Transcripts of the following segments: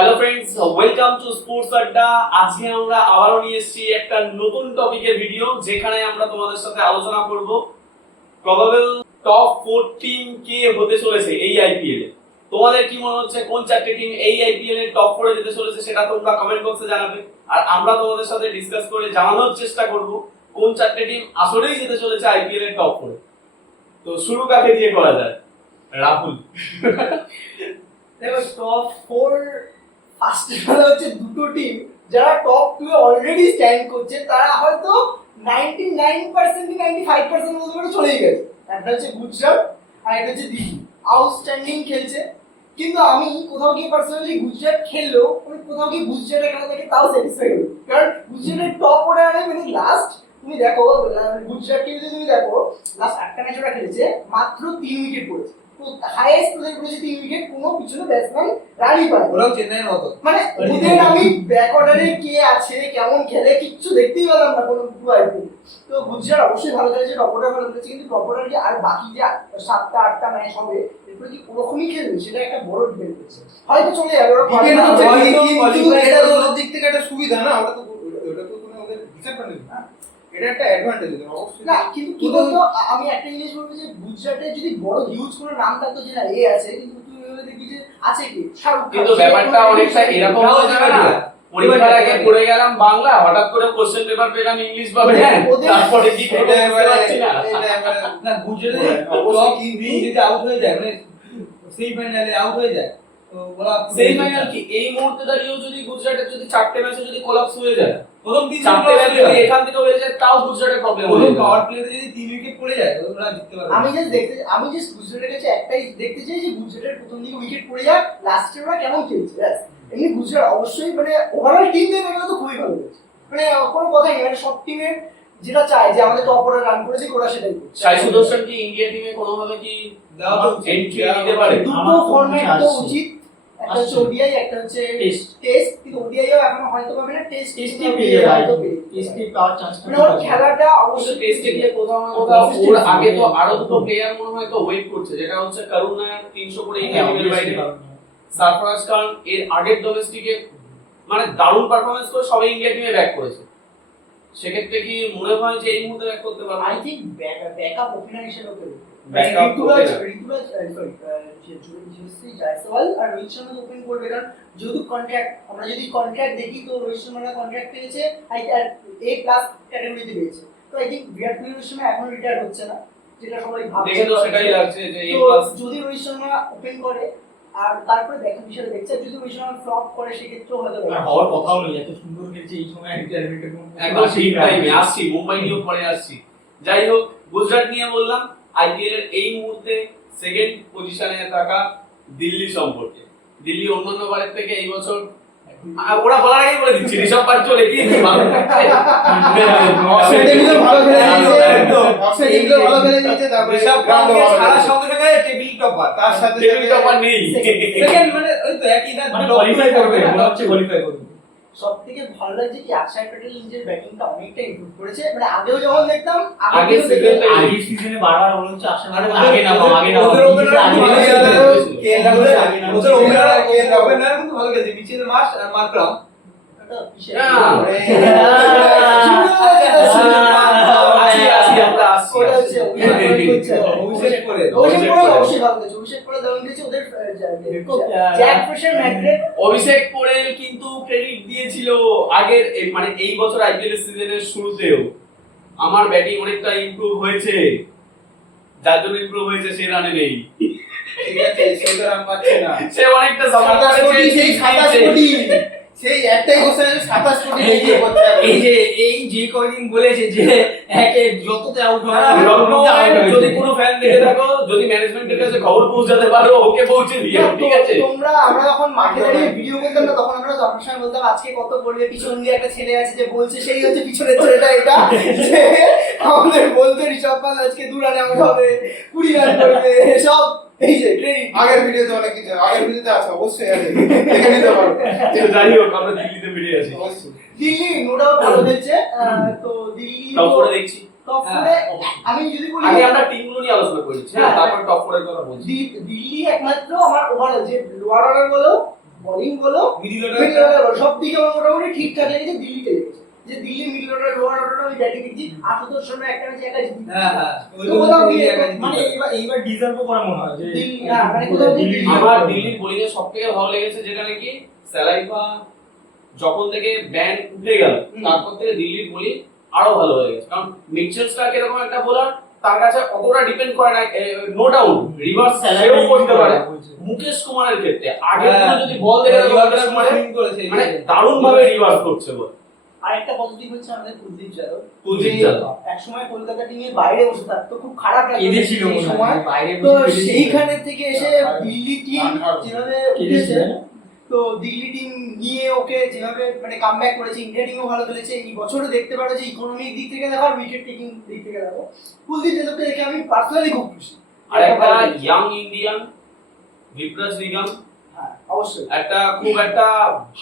Hello friends, welcome to sports আড্ডা। আজকে আমরা আবারও নিয়ে এসেছি একটা নতুন টপিকের ভিডিও, যেখানে আমরা তোমাদের সাথে আলোচনা করব প্রবাবল টপ 14 কে হতে চলেছে এই আইপিএল এ। তোমাদের কি মনে হচ্ছে কোন চারটি টিম এই আইপিএল এর টপ 4 এ যেতে চলেছে, সেটা তোমরা কমেন্ট বক্সে জানাবে। আর আমরা তোমাদের সাথে ডিসকাস করে জানানোর চেষ্টা করব কোন চারটি টিম আসলেই যেতে চলেছে আইপিএল এর টপ 4 এ। তো শুরু কাকে দিয়ে করা যায়? রাহুল। দেখো, টপ 4 ফার্স্ট হচ্ছে দুটো টিম যারা টপ 2 এ অলরেডি স্ট্যান্ড করছে, তারা হয়তো 99% কি 95% বলতে পারো চলেই গেছে। একটা হচ্ছে গুজরাট আর একটা হচ্ছে দিল্লি, আউটস্ট্যান্ডিং খেলছে। কিন্তু আমি কোথাও গিয়ে পার্সোনালি গুজরাট খেললেও আমি কোথাও গিয়ে গুজরাটের খেলা থেকে তাও স্যাটিসফাইড হই, কারণ গুজরাটের টপ অর্ডারে মানে লাস্ট তুমি দেখো, গুজরাটকে যদি তুমি দেখো লাস্ট 8টা ম্যাচ ওরা খেলেছে, মাত্র 3 উইকেট পড়েছে। হাইয়েস্ট ওদের করেছে 3 উইকেট, কোনো পিছনে ব্যাটসম্যান রানই পায়। ওরাও চেন্নাইয়ের মতো, মানে ওদের আমি ব্যাক অর্ডারে কে আছে কেমন খেলে কিচ্ছু দেখতেই পেলাম না কোনো আইপিএল। তো গুজরাট অবশ্যই ভালো খেলেছে, টপ অর্ডার ভালো খেলেছে, কিন্তু টপ অর্ডার আর বাকি যে 7টা 8টা ম্যাচ হবে এরপরে কি ওরকমই খেলবে সেটা একটা বড় ডিপেন্ড করছে। হয়তো চলে যাবে ওরা, কিন্তু এটা তো ওদের দিক থেকে একটা সুবিধা না, ওটা তো তুমি ওদের ডিসঅ্যাডভান্টেজ না, এটা একটা অ্যাডভান্টেজ অবশ্যই না। কিন্তু কি বলতো, আমি একটা জিনিস বলবো যে গুজরাটে যদি বড় হিউজ কোনো নাম থাকতো যে না এ আছে, কিন্তু তুই ওইভাবে দেখবি যে আছে কি শাহরুখ খান। কিন্তু ব্যাপারটা অনেকটা এরকম হয়ে যাবে না, পরীক্ষার আগে পড়ে গেলাম বাংলা, হঠাৎ করে কোশ্চেন পেপার পেলাম ইংলিশ ভাবে, তারপরে কি এটা এবারে না গুজরাটে টপ তিন যদি আউট হয়ে যায়, মানে সেই ফাইনালে আউট হয়ে যায়, তো ওরা সেই ফাইনাল কি এই মুহূর্তে দাঁড়িয়েও যদি গুজরাটের যদি 4টে ম্যাচে যদি কোলাপস হয়ে যায়, প্রথম তিন 4টে ম্যাচ যদি এখান থেকে হয়ে যায়, তাও গুজরাটের প্রবলেম হয়ে প্রথম যাবে। পাওয়ার প্লেতে যদি 3 উইকেট পড়ে যায় ওরা জিততে পারবে। আমি জাস্ট গুজরাটের কাছে একটাই দেখতে চাই যে গুজরাটের প্রথম দিকে উইকেট পড়ে যাক, লাস্টে ওরা কেমন খেলছে। এমনি গুজরাট অবশ্যই মানে ওভারঅল টিম দেখে গেলে তো খুবই ভালো হয়েছে, মানে কোনো কথাই নেই, মানে সব টিমের যেটা চায় যে আমাদের টপ অর্ডার রান করেছে ওরা সেটাই করছে। সাই সুদর্শন কি ইন্ডিয়া টিমে কোনোভাবে কি দেওয়া তো এন্ট্রি নিতে পারে? দুটো ফরম্যাট তো উচিত, একটা হচ্ছে ওডিআই, একটা হচ্ছে টেস্ট। কিন্তু ওডিআইও এখনো হয়তো পাবে না, টেস্ট হয়তো মানে ওর খেলাটা অবশ্য অবশ্যই টেস্টে গিয়ে কোথাও না কোথাও ওর আগে তো আরো দুটো প্লেয়ার মনে হয় তো ওয়েট করছে, যেটা হচ্ছে করুণ নায়ার 300 করে ইন্ডিয়া টিমের বাইরে, সারফরাজ খান এর আগের ডোমেস্টিকে মানে দারুণ পারফরম্যান্স করে সবাই ইন্ডিয়া টিমে ব্যাক করেছে। সেক্ষেত্রে কি মনে হয় যে এই মুহূর্তে ব্যাক করতে পারবে? আই থিংক ব্যাকআপ ওপেনার হিসেবে খেলবে। Backup ঋতুরাজ opener। জয়সওয়াল আর রোহিত শর্মা ওপেন করবে, কারণ যেহেতু কন্ট্রাক্ট, আমরা যদি কন্ট্রাক্ট দেখি তো রোহিত শর্মা কন্ট্রাক্ট পেয়েছে A+ ক্যাটাগরিতে পেয়েছে। তো আই থিংক বিরাট কোহলির সময় এখনো রিটায়ার হচ্ছে না, যেটা সবাই ভাবছে। দেখে তো সেটাই লাগছে যে তো A+ যদি রোহিত শর্মা ওপেন করে আর তারপরে দেখা বিষয় দেখছে, যদি রোহিত শর্মা ফ্লপ করে সেক্ষেত্রেও হয়তো হওয়ার কথাও নেই, এত সুন্দর খেলছে এই সময় রিটায়ারমেন্টের একদম ঠিক টাইমে আসছি, মুম্বাই নিয়েও পরে আসছি। যাই হোক, গুজরাট নিয়ে বললাম। আইপিএল এর এই মুহূর্তে সেকেন্ড পজিশনে থাকা দিল্লি সম্পর্কে, দিল্লি অন্যান্য বারের থেকে এই বছর ওরা বলার আগেই বলে দিচ্ছি ঋষভ পান্ট চলে গিয়ে ভালো সারা সঙ্গে থাকে টেবিল টপার, তার সাথে টেবিল টপার নেই, মানে ওই তো একই না, কোয়ালিফাই করবে, মনে হচ্ছে কোয়ালিফাই করবে। সব থেকে ভালো লাগছে কি অক্ষয় প্যাটেল নিজের ব্যাটিংটা অনেকটা ইমপ্রুভ করেছে। মানে আগেও যখন দেখতাম আগের সিজনে বারবার মনে হচ্ছে অক্ষয় প্যাটেল আগে না ওদের ওপেনার কিন্তু ভালো খেলছে, মিচেল মার্শ আর মার্করাম। অভিষেক পোরেল কিন্তু ক্রেডিট দিয়েছিল আগের মানে এই বছর আইপিএল সিজনের শুরুতেও আমার ব্যাটিং অনেকটা ইমপ্রুভ হয়েছে, যার জন্য ইমপ্রুভ হয়েছে সে রানে নেই, সে অনেকটা সেই একটাই কোশ্চেন 27 কোটি এই যে কয়দিন বলেছে যে একে যততে আউট হয় যদি কোনো ফ্যান দেখে থাকো, যদি ম্যানেজমেন্টের কাছে খবর পৌঁছাতে পারো ওকে পৌঁছে দিও, ঠিক আছে? আমরা যখন মাঠে দাঁড়িয়ে ভিডিও করতাম না, তখন আমরা সবসময় বলতাম আজকে কত পড়বে, পিছন দিয়ে একটা ছেলে আছে যে বলছে, সেই হচ্ছে পিছনের ছেলেটা। এটা যে আমাদের বলতে ঋষভ পান্ট আজকে 2 রানে আউট হবে, 20 রান করবে, সব এই যে ক্রেডিট। আগের ভিডিওতে অনেক কিছু, আগের ভিডিওতে আছে অবশ্যই আছে, দেখে নিতে পারো। যাই হোক, আমরা দিল্লিতে বেরিয়ে আসি। দিল্লি নো ডাউট ভালো খেলছে। তো দিল্লি টপ 4 এ দেখছি। টপ 4 এ আমি যদি বলি আগে আমরা টিমগুলো নিয়ে আলোচনা করেছি, তারপর টপ 4 এর কথা বলছি। দিল্লি একমাত্র আমার ওভারঅল যে লোয়ার অর্ডার বলো বোলিং বলো মিডল মিডল অর্ডার বলো সব দিকে আমার মোটামুটি ঠিকঠাক লেগেছে, দিল্লিতে লেগেছে। যে Delhi middle order lower order আমি ব্যাটিং দেখছি, আশুতোষ শর্মা একটা ম্যাচে একা জিতে। হ্যাঁ হ্যাঁ তো কোথাও গিয়ে মানে এইবার ডিজার্ভও করে মনে হয় যে দিল্লি হ্যাঁ মানে কোথাও গিয়ে দিল্লি আমার দিল্লির বোলিং এর সবথেকে ভালো লেগেছে যেটা নাকি সালাইফা যখন থেকে ব্যান উঠে গেল তারপর থেকে দিল্লির বোলিং আরো ভালো হয়ে গেছে। কারণ মিচেল স্টার্ক এরকম একটা বোলার, তার কাছে অতটা ডিপেন্ড করে না, নো ডাউট রিভার্স সেও করতে পারে। মুকেশ কুমারের ক্ষেত্রে আগের দিনে যদি বল দেখে থাকো মুকেশ কুমারের মানে দারুণ ভাবে রিভার্স করছে বল। আর একটা পজিটিভ হচ্ছে আমাদের কুলদীপ যাদব। কুলদীপ যাদব একসময় কলকাতা টিমের বাইরে বসে থাকতো, খুব খারাপ লাগতো কেঁদেছিল সেই সময়। বাইরে তো সেইখানে থেকে এসে দিল্লি টিম যেভাবে উঠেছে, তো দিল্লি টিম নিয়ে ওকে যেভাবে মানে কামব্যাক করেছে, ইন্ডিয়া টিমও ভালো খেলেছে। এই বছরও দেখতে পারো যে ইকোনমিক দিক থেকে দেখো আর উইকেট টেকিং দিক থেকে দেখো, কুলদীপ যাদবকে দেখে আমি পার্সোনালি খুব খুশি। আর একটা ইয়াং ইন্ডিয়ান বিপ্রাস নিগম, হ্যাঁ অবশ্যই একটা খুব একটা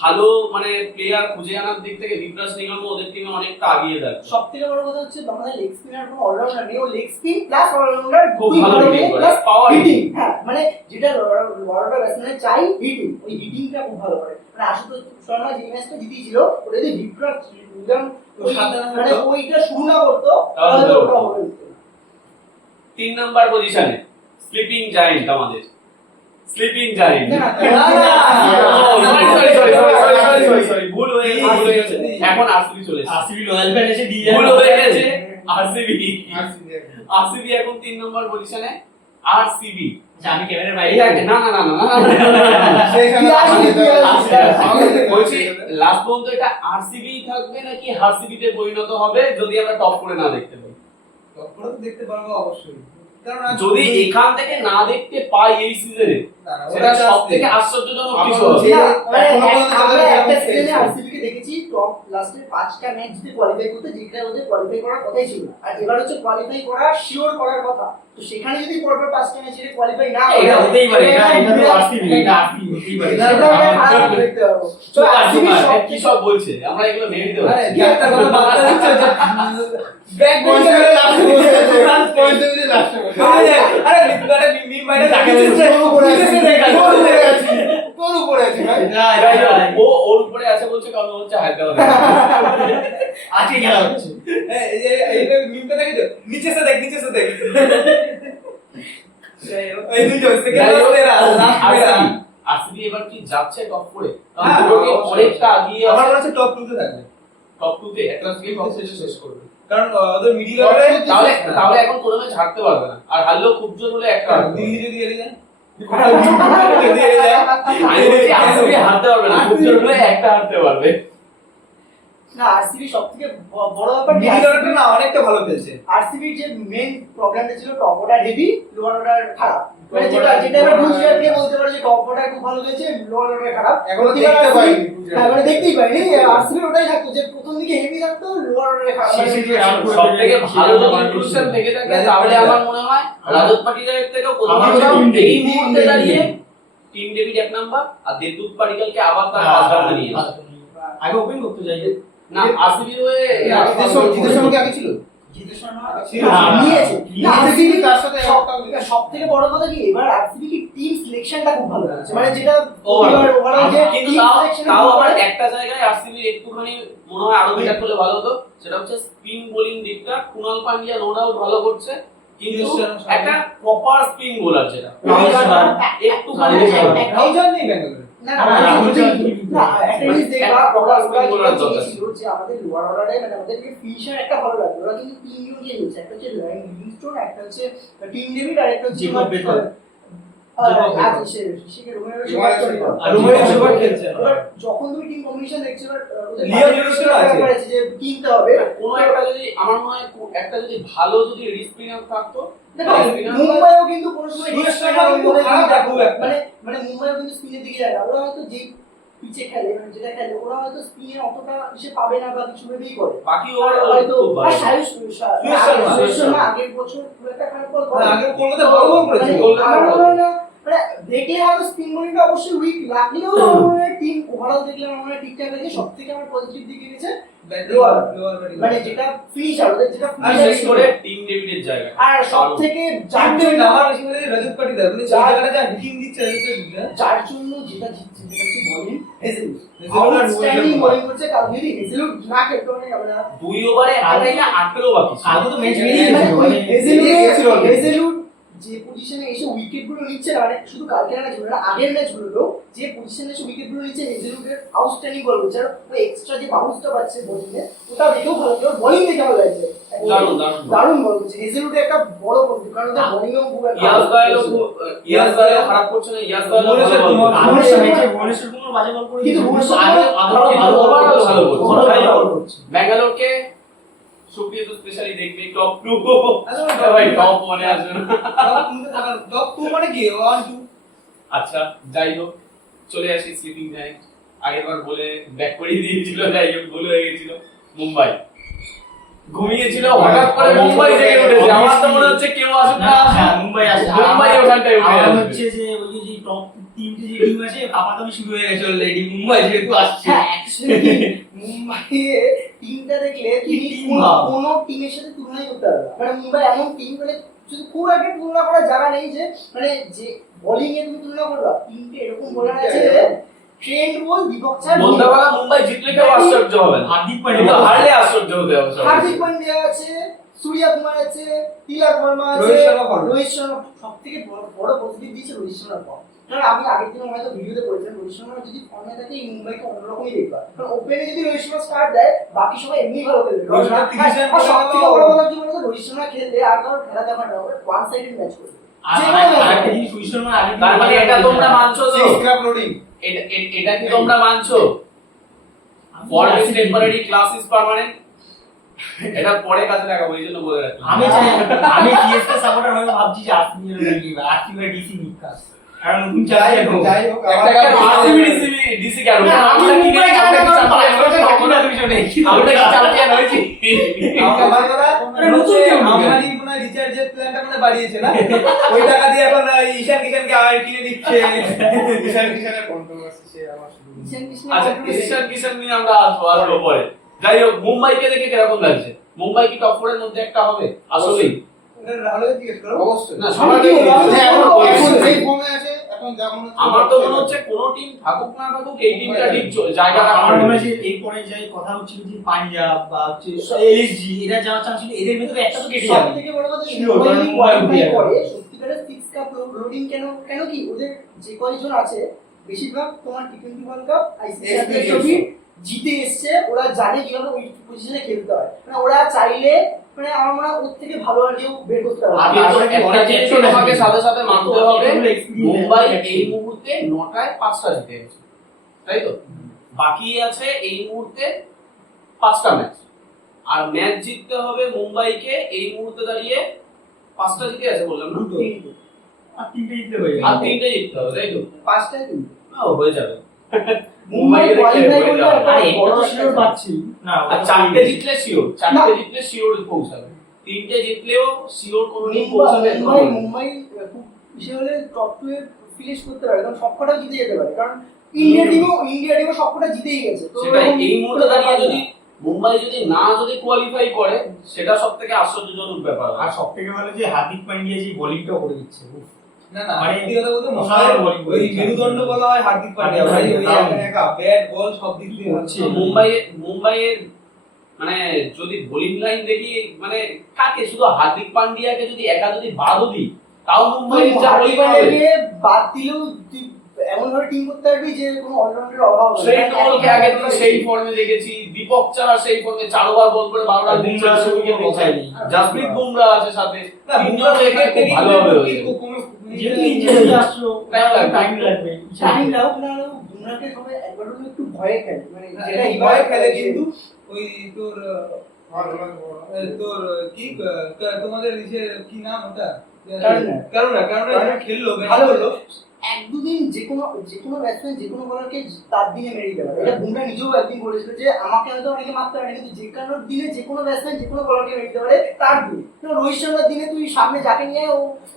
ভালো মানে প্লেয়ার খুঁজে আনার দিক থেকে বিপ্রাস নিগম ওদের টিমে অনেকটা আগিয়ে থাকে। সব থেকে বড় কথা হচ্ছে বাংলাদেশ লেগ স্পিনার কোনো অলরাউন্ডার নেই, ও লেগ স্পিন প্লাস অলরাউন্ডার খুব ভালো হিটিং করে, প্লাস পাওয়ার হিটিং। হ্যাঁ মানে যেটা বড়টা ব্যাটসম্যানের চাই হিটিং, ওই হিটিংটা খুব ভালো করে। মানে আশুতোষ শর্মা যে ম্যাচটা জিতেছিল ওটা যদি বিপ্রাস নিগম মানে ওইটা শুরু না করতো তাহলে ওটা হবে না। 3 নাম্বার পজিশনে স্লিপিং জায়ান্ট, আমাদের স্লিপিং জায়ান্ট। সরি ভুল হয়ে গেছে। এখন আরসিবি চলে এসেছে, আরসিবি রয়্যাল ফ্যান এসে দিয়ে ভুল হয়ে গেছে। আরসিবি এখন 3 নাম্বার পজিশনে। আরসিবি আমি ক্যামেরার বাইরে না না না না বলছি লাস্ট পর্যন্ত এটা আরসিবি থাকবে নাকি হারসিবিতে পরিণত হবে যদি আমরা টপ করে না দেখতে পাই। তখন তো দেখতে পারবো অবশ্যই, কারণ যদি এখান থেকে না দেখতে পাই এই সিজনে সেটা সবথেকে আশ্চর্যজনক কিছু হবে। আমরা একটা সিজনে আরসিবি কে দেখেছি টপ লাস্টের 5টা ম্যাচ জিতে কোয়ালিফাই করতে, যেটা ওদের কোয়ালিফাই করার কথাই ছিল না। আর এবার হচ্ছে কোয়ালিফাই করা শিওর করার কথা, তো সেখানে যদি পরপর 5টা ম্যাচ জিতে কোয়ালিফাই না এটা হতেই পারে, এটা তো এটা আরসিবি, এটা আরসিবি হতেই পারে। দেখতে পারবো। তো চোখ আরসিবি আছে, সব কি সব বলছে আমরা এগুলো মেনে নিতে আরে পারি। একটা কথা বার্তা দিচ্ছে যে ব্যাক বলছে আরে লিটকাটা মিম বাইরে তাকে বলছে তোর উপরে আছে ভাই। যাই হোক, ও ওর উপরে আছে বলছে কারণ ও হচ্ছে হায়দ্রাবাদ। আজকে খেলা হচ্ছে। এইটা মিমটা দেখি তো নিচে সে দেখ এই দুটো সেকেন্ড লাস্ট মেরা আরসিবি এবার কি যাচ্ছে টপ করে? কারণ হ্যাঁ, দুটোকে অবশ্যই। অনেকটা আগিয়ে আমার আছে মনে হচ্ছে টপ 2 তে থাকবে, টপ 2 তে একটা থেকে টপ শেষ করবে। কারণ ওদের মিডল অর্ডারে তাহলে এখন কোনো ম্যাচ হারতে পারবে না, আর হারলেও খুব জোর হলে একটা হারবে। দিল্লি যদি এড়ে যায় যদি এড়ে যায়, আমি বলছি আরসিবি হারতে পারবে না, খুব জোর হলে একটা হারতে পারবে। না আরসিবি সবথেকে বড় ব্যাপার মিডল অর্ডারটা না অনেকটা ভালো খেলছে। আরসিবির যে মেইন প্রবলেমটা ছিল top order heavy, lower order খারাপ। মানে যেটা আমরা গুজরাটকে বলতে পারি যে টপ অর্ডার খুব ভালো হয়েছে, লোয়ার অর্ডার খারাপ। এখনো দেখতে পাইনি হ্যাঁ মানে দেখতেই পাইনি। আরসিবি ওটাই থাকতো যে প্রথম দিকে হেভি থাকতো, লোয়ার অর্ডারে খারাপ। শেষে যে আর করে সবথেকে ভালো ইনক্লুশন থেকে থাকে তাহলে আমার মনে হয় রাজত পাটিদারের থেকেও এই মুহূর্তে দাঁড়িয়ে টিম ডেভিড 1 নাম্বার আর দেবদূত পাটিকালকে আবার তার ফার্স্ট রাউন্ডে নিয়ে এসেছে। আগে ওপেন করতে যাই যে না আরসিবি হয়ে জিতের সঙ্গে কি আগে ছিল? জিতের শর্মা ছিল। নিয়েছে। না আরসিবি আরসিবি তার সাথে সব থেকে বড় কথা কি এবার আরসিবি কি টিম সিলেকশনটা খুব ভালো হচ্ছে। মানে যেটা Overall ওভারঅল যে কিন্তু team তাও selection তাও খুব আবার ভালো। একটা জায়গায় আরসিবি একটুখানি মনে হয় আরো বেটার করলে ভালো হতো, সেটা হচ্ছে স্পিন বোলিং দিকটা। কুনাল পান্ডিয়া নো ডাউট ভালো করছে, কিন্তু একটা প্রপার স্পিন বোলার যেটা একটুখানি রাউজান নেই ব্যাঙ্গালোরে। না না একটা জিনিস দেখবা ওরা ছিল যে আমাদের লোয়ার অর্ডারে মানে আমাদের যে ফিনিশার একটা ভালো লাগবে। ওরা কিন্তু তিনজন যে নিয়েছে, একটা হচ্ছে লিভিংস্টোন, একটা হচ্ছে টিম ডেভিড, আর একটা হচ্ছে জেকব বেথল। যখন তুমি টিম কম্বিনেশন দেখছো লিও লিভিংস্টোন আছে। যে কিনতে হবে কোনো একটা যদি আমার মনে হয় একটা যদি ভালো যদি রিস্পিনার থাকতো, মুম্বাইও কিন্তু কোনো সময় সুরেশ শর্মা কিন্তু খারাপ না খুব একটা। মানে মুম্বাইও কিন্তু স্পিনের দিকে যায় না। ওরা হয়তো যে পিচে খেলে মানে যেটা খেলে ওরা হয়তো স্পিনে অতটা সে পাবে না বা কিছু ভেবেই করে। বাকি ওভার হয়তো খুব ভালো। আগের বছর খুব একটা খারাপ বল করে। আগে কলকাতা বড় বল করেছে। আমার মনে হয় না মানে দেখলে হয়তো স্পিন বোলিংটা অবশ্যই উইক লাগলেও টিম ওভারঅল দেখলে আমার মনে হয় ঠিকঠাক আছে। সব থেকে আমার পজিটিভ দিকে গেছে মানে যেটা ফিনিশার ওদের যেটা আর শেষ করে টিম ডেভিডের জায়গা আর সব থেকে যার জন্য রজত পাটিদার মানে জায়গাটা যা টিম দিচ্ছে যার জন্য যেটা জিতছে যেটা কি বলিং হেজেলউড হেজেলউড আর আউটস্ট্যান্ডিং বোলিং করছে। কারণ যদি হেজেলউড না খেলতো মানে আমরা 2 ওভারে আটাই না 8 বাকি ছিল। আগে তো ম্যাচ মানে বেরিয়ে ওই গেছিল হেজেলউড যে পজিশনে এসে উইকেট গুলো নিচ্ছে না, মানে শুধু কালকের ম্যাচ গুলো না আগের ম্যাচ গুলো যে পজিশনে এসে উইকেট গুলো নিচ্ছে হেজেলউডের আউটস্ট্যান্ডিং বল করছে। আর ওই এক্সট্রা যে বাউন্সটা পাচ্ছে বোলিং এ ওটা দেখেও ভালো লাগে, বোলিং দেখে ভালো লাগছে। দারুণ দারুণ দারুণ বল করছে হেজেলউডের একটা বড় পজিশন, কারণ ওদের বোলিং এও খুব একটা ইয়াস গায়েলও খারাপ করছে না, ইয়াস গায়েলও ভালো বল করছে। আগের ম্যাচে ভুবনেশ্বর কুমার বাজে বল করে কিন্তু দিয়েছিল, ভুবনেশ্বর আগে কুমার ভালো overall ভালো বল করছে। ভালো বল করছে। ব্যাঙ্গালোরকে সুপ্রিয় তো স্পেশালি দেখবে টপ 2 ভাই টপ 1 এ আসবে না। টপ 2 মানে কি 1 2 আচ্ছা যাই হোক চলে আসি স্লিপিং টাইম। আগের বার বলে ব্যাক করিয়ে দিয়েছিল, যাই হোক ভুল হয়ে গেছিল। মুম্বাই ঘুমিয়েছিল, হঠাৎ করে মুম্বাই জেগে উঠেছে। আমার তো মনে হচ্ছে কেউ আসুক না হ্যাঁ, আসুক মুম্বাই আসে। মুম্বাই ওখানটায় উঠে আমার যাবে। হচ্ছে যে ওই যে টপ তিনটে যে টিম আছে পাপাতামি শুরু হয়ে গেছে অলরেডি, মুম্বাই যেহেতু আসছে। হ্যাঁ অ্যাকচুয়ালি মুম্বাইয়ে টিমটা দেখলে তুমি team কোনো ভাব। কোনো টিমের সাথে তুলনাই করতে পারবে না। মানে মুম্বাই এমন টিম, মানে যদি খুব একটা তুলনা করার জায়গা নেই যে মানে যে বোলিং এ তুমি তুলনা করবা, তিনটে এরকম বোলার আছে ট্রেন্ড বল, দীপক চার, সন্ধ্যাবেলা মুম্বাই জিতলে কেউ আশ্চর্য হবে না, হার্দিক কিন্তু পান্ডিয়া হারলে আশ্চর্য হতে হবে সবাই। হার্দিক পান্ডিয়া আছে, সূর্য কুমার আছে, তিলক বর্মা আছে, রোহিত শর্মা ফর্ম। রোহিত শর্মা সব থেকে বড় পজিটিভ দিয়েছে রোহিত শর্মার ফর্ম। কারণ আমি আগের দিন হয়তো ভিডিওতে বলেছিলাম রোহিত শর্মা যদি ফর্মে থাকে এই মুম্বাইকে অন্যরকমই দেখবা। কারণ ওপেনে যদি রোহিত শর্মা স্টার্ট দেয় বাকি সবাই এমনি ভালো খেলবে। রোহিত শর্মা 30 রান আর সব থেকে করে বড় কথা কি বলতো, রোহিত শর্মা খেললে আর কারোর খেলা দেখা না, ওয়ান সাইডেড ম্যাচ করবে। আর যে কোনো match আরেকটা করবে। জিনিস রোহিত শর্মার আগে তার মানে এটা তোমরা মানছো তো? স্ক্র্যাপ লোডিং এটা কি তোমরা মানছো? Form is temporary, class is permanent. এটা পরে কাজে লাগাবো, এই জন্য বলে রাখলাম। আমি সিএসকে সাপোর্টার হয়ে ভাবছি যে আরসিবি নিবে, আরসিবি ডিসি নিকা, কারণ নতুন যাই চ্যাম্পিয়ন হোক যাই হোক একটা কারণ আরসিবি ডিসি কেন? না, আমি আমরা কি মুম্বাই আমরা কি জানি না, চ্যাম্পিয়ন হয়েছি? তখন আর দুজনে আমরা কি চ্যাম্পিয়ন হয়েছি? আমার কথা নতুন কেউ নেই। আমারই মনে হয় রিচার্জের প্ল্যানটা মনে হয় বাড়িয়েছে না ওই টাকা দিয়ে এখন ঈশান কিষানকে আর কিনে দিচ্ছে কিষান কিষানের কন্ট্রোভার্সি সে আমার শুধু ঈশান কিষান আচ্ছা কিষান নিয়ে আমরা আসবো পরে। যাই হোক মুম্বাইকে দেখে কিরকম লাগছে? মুম্বাই কি টপ 4 এর মধ্যে একটা হবে আসলেই? রাহুলকে জিজ্ঞেস করো অবশ্যই না সবাইকে এখন যে ফর্মে আছে এখন যেমন আমার তো মনে হচ্ছে কোন টিম থাকুক না থাকুক এই টিমটা ঠিক জায়গাটা আমার মনে হয় যে হয়। এরপরে যাই কথা হচ্ছিল যে পাঞ্জাব বা হচ্ছে এলএসজি এরা যাওয়ার চান্স ছিল, এদের ভিতরে একটা তো কেটে সব যাবে। থেকে বড় কথা Sure, কারণ মুম্বাই কোয়ালিফাই উঠে করে সত্যিকারের 6 কাপ লোডিং কেন কি ওদের যে কয়জন আছে বেশিরভাগ তোমার T20 world cup ICC champions trophy জিতে এসেছে। ওরা জানে কিভাবে ওই পজিশনে খেলতে হয়, মানে ওরা চাইলে মানে আমার মনে হয় ওর থেকে ভালো আর কেউ বের করতে পারবে না। আগে তো তারপরে একটা অনেক জিনিস experience তোমাকে আছে। সাথে সাথে মানতে হবে, এগুলো experience মুম্বাই আছে। এই মুহূর্তে 9টায় 5টা জিতে গেছে, তাই তো? বাকি আছে এই মুহূর্তে 5টা ম্যাচ, আর ম্যাচ জিততে হবে মুম্বাইকে এই মুহূর্তে দাঁড়িয়ে 5টা জিতে আছে বললাম না, কিন্তু আর তিনটে জিতলে হয়ে আর যাবে। 3টে জিততে হবে, তাই তো? 5টাই কিন্তু হয়ে যাবে। মুম্বাই কোয়ালিফাই করলে আর একটা একটা বড় তো শিওর পাচ্ছি না, আর 4টে জিতলে শিওর, 4টে জিতলে শিওর পৌঁছাবে। 3টে জিতলেও শিওর কোনোদিন পৌঁছাবে না। মুম্বাই খুব বিশেষ হলে টপ 2 এ ফিনিশ করতে পারে, কারণ সবকটা জিতে যেতে পারে। কারণ ইন্ডিয়া টিমও সবকটা জিতেই গেছে। তো সেটাই এরকম এই মুহূর্তে কোনো দাঁড়িয়ে ব্যাপার যদি মুম্বাই যদি কোয়ালিফাই করে সেটা সবথেকে আশ্চর্যজনক ব্যাপার। আর সব থেকে ভালো যে হার্দিক পান্ডিয়া যে বোলিংটা করে দিচ্ছে, উফ। না না মানে সত্যি কথা বলতে অসাধারণ bowling ওই করেছে। মেরুদণ্ড বলা হয় হার্দিক পান্ডিয়া ভাই, ওই দারুণ। একা ব্যাট বল সব দিক দিয়ে হচ্ছে। হচ্ছে মুম্বাইয়ের মানে যদি বোলিং লাইন দেখি মানে কাকে শুধু হার্দিক পান্ডিয়াকে যদি একা যদি বাদও দিই তাও মুম্বাইয়ের যা বোলিং হবে। হার্দিক বাদ দিলেও তুই এমন ভাবে টিম করতে পারবি যে কোনো অলরাউন্ডারের অভাব হবে না। সেই টলকে আগের দিন সেই ফর্মে দেখেছি, দীপক চারা সেই ফর্মে 4 ওভার বল করে 12 রান দিচ্ছে, বুমরাহ উইকেট কোনো কথাই নেই। জাসপ্রীত বুমরাহ আছে সাথে, না তিনজন থেকে খুব ভালোভাবে হয়ে যাবে। যেহেতু ইঞ্জুরি আসলো Time লাগবে। টাইম লাগবে। টাইম লাগুক না লাগুক বুমরাহকে সবাই একবার হলেও একটু ভয়ে খেলে, মানে যেটা এই এবার ভয় খেলে কিন্তু ওই তোর তোর কি তোমাদের নিচে কি নাম ওটা কারণ কারণ খেললো ভালো ভালো হলো। এক দুদিন যে কোনো ব্যাটসম্যান যে কোনো বলারকে তার দিনে মেরে দিতে পারে। এটা বুমরা নিজেও একদিন বলেছিল যে আমাকে হয়তো অনেকে মারতে পারে কিন্তু যে কোনো দিনে যে কোনো ব্যাটসম্যান যে কোনো বলারকে মেরে দিতে পারে তার দিনে। রোহিত শর্মার দিনে তুই সামনে যাকে নিয়ে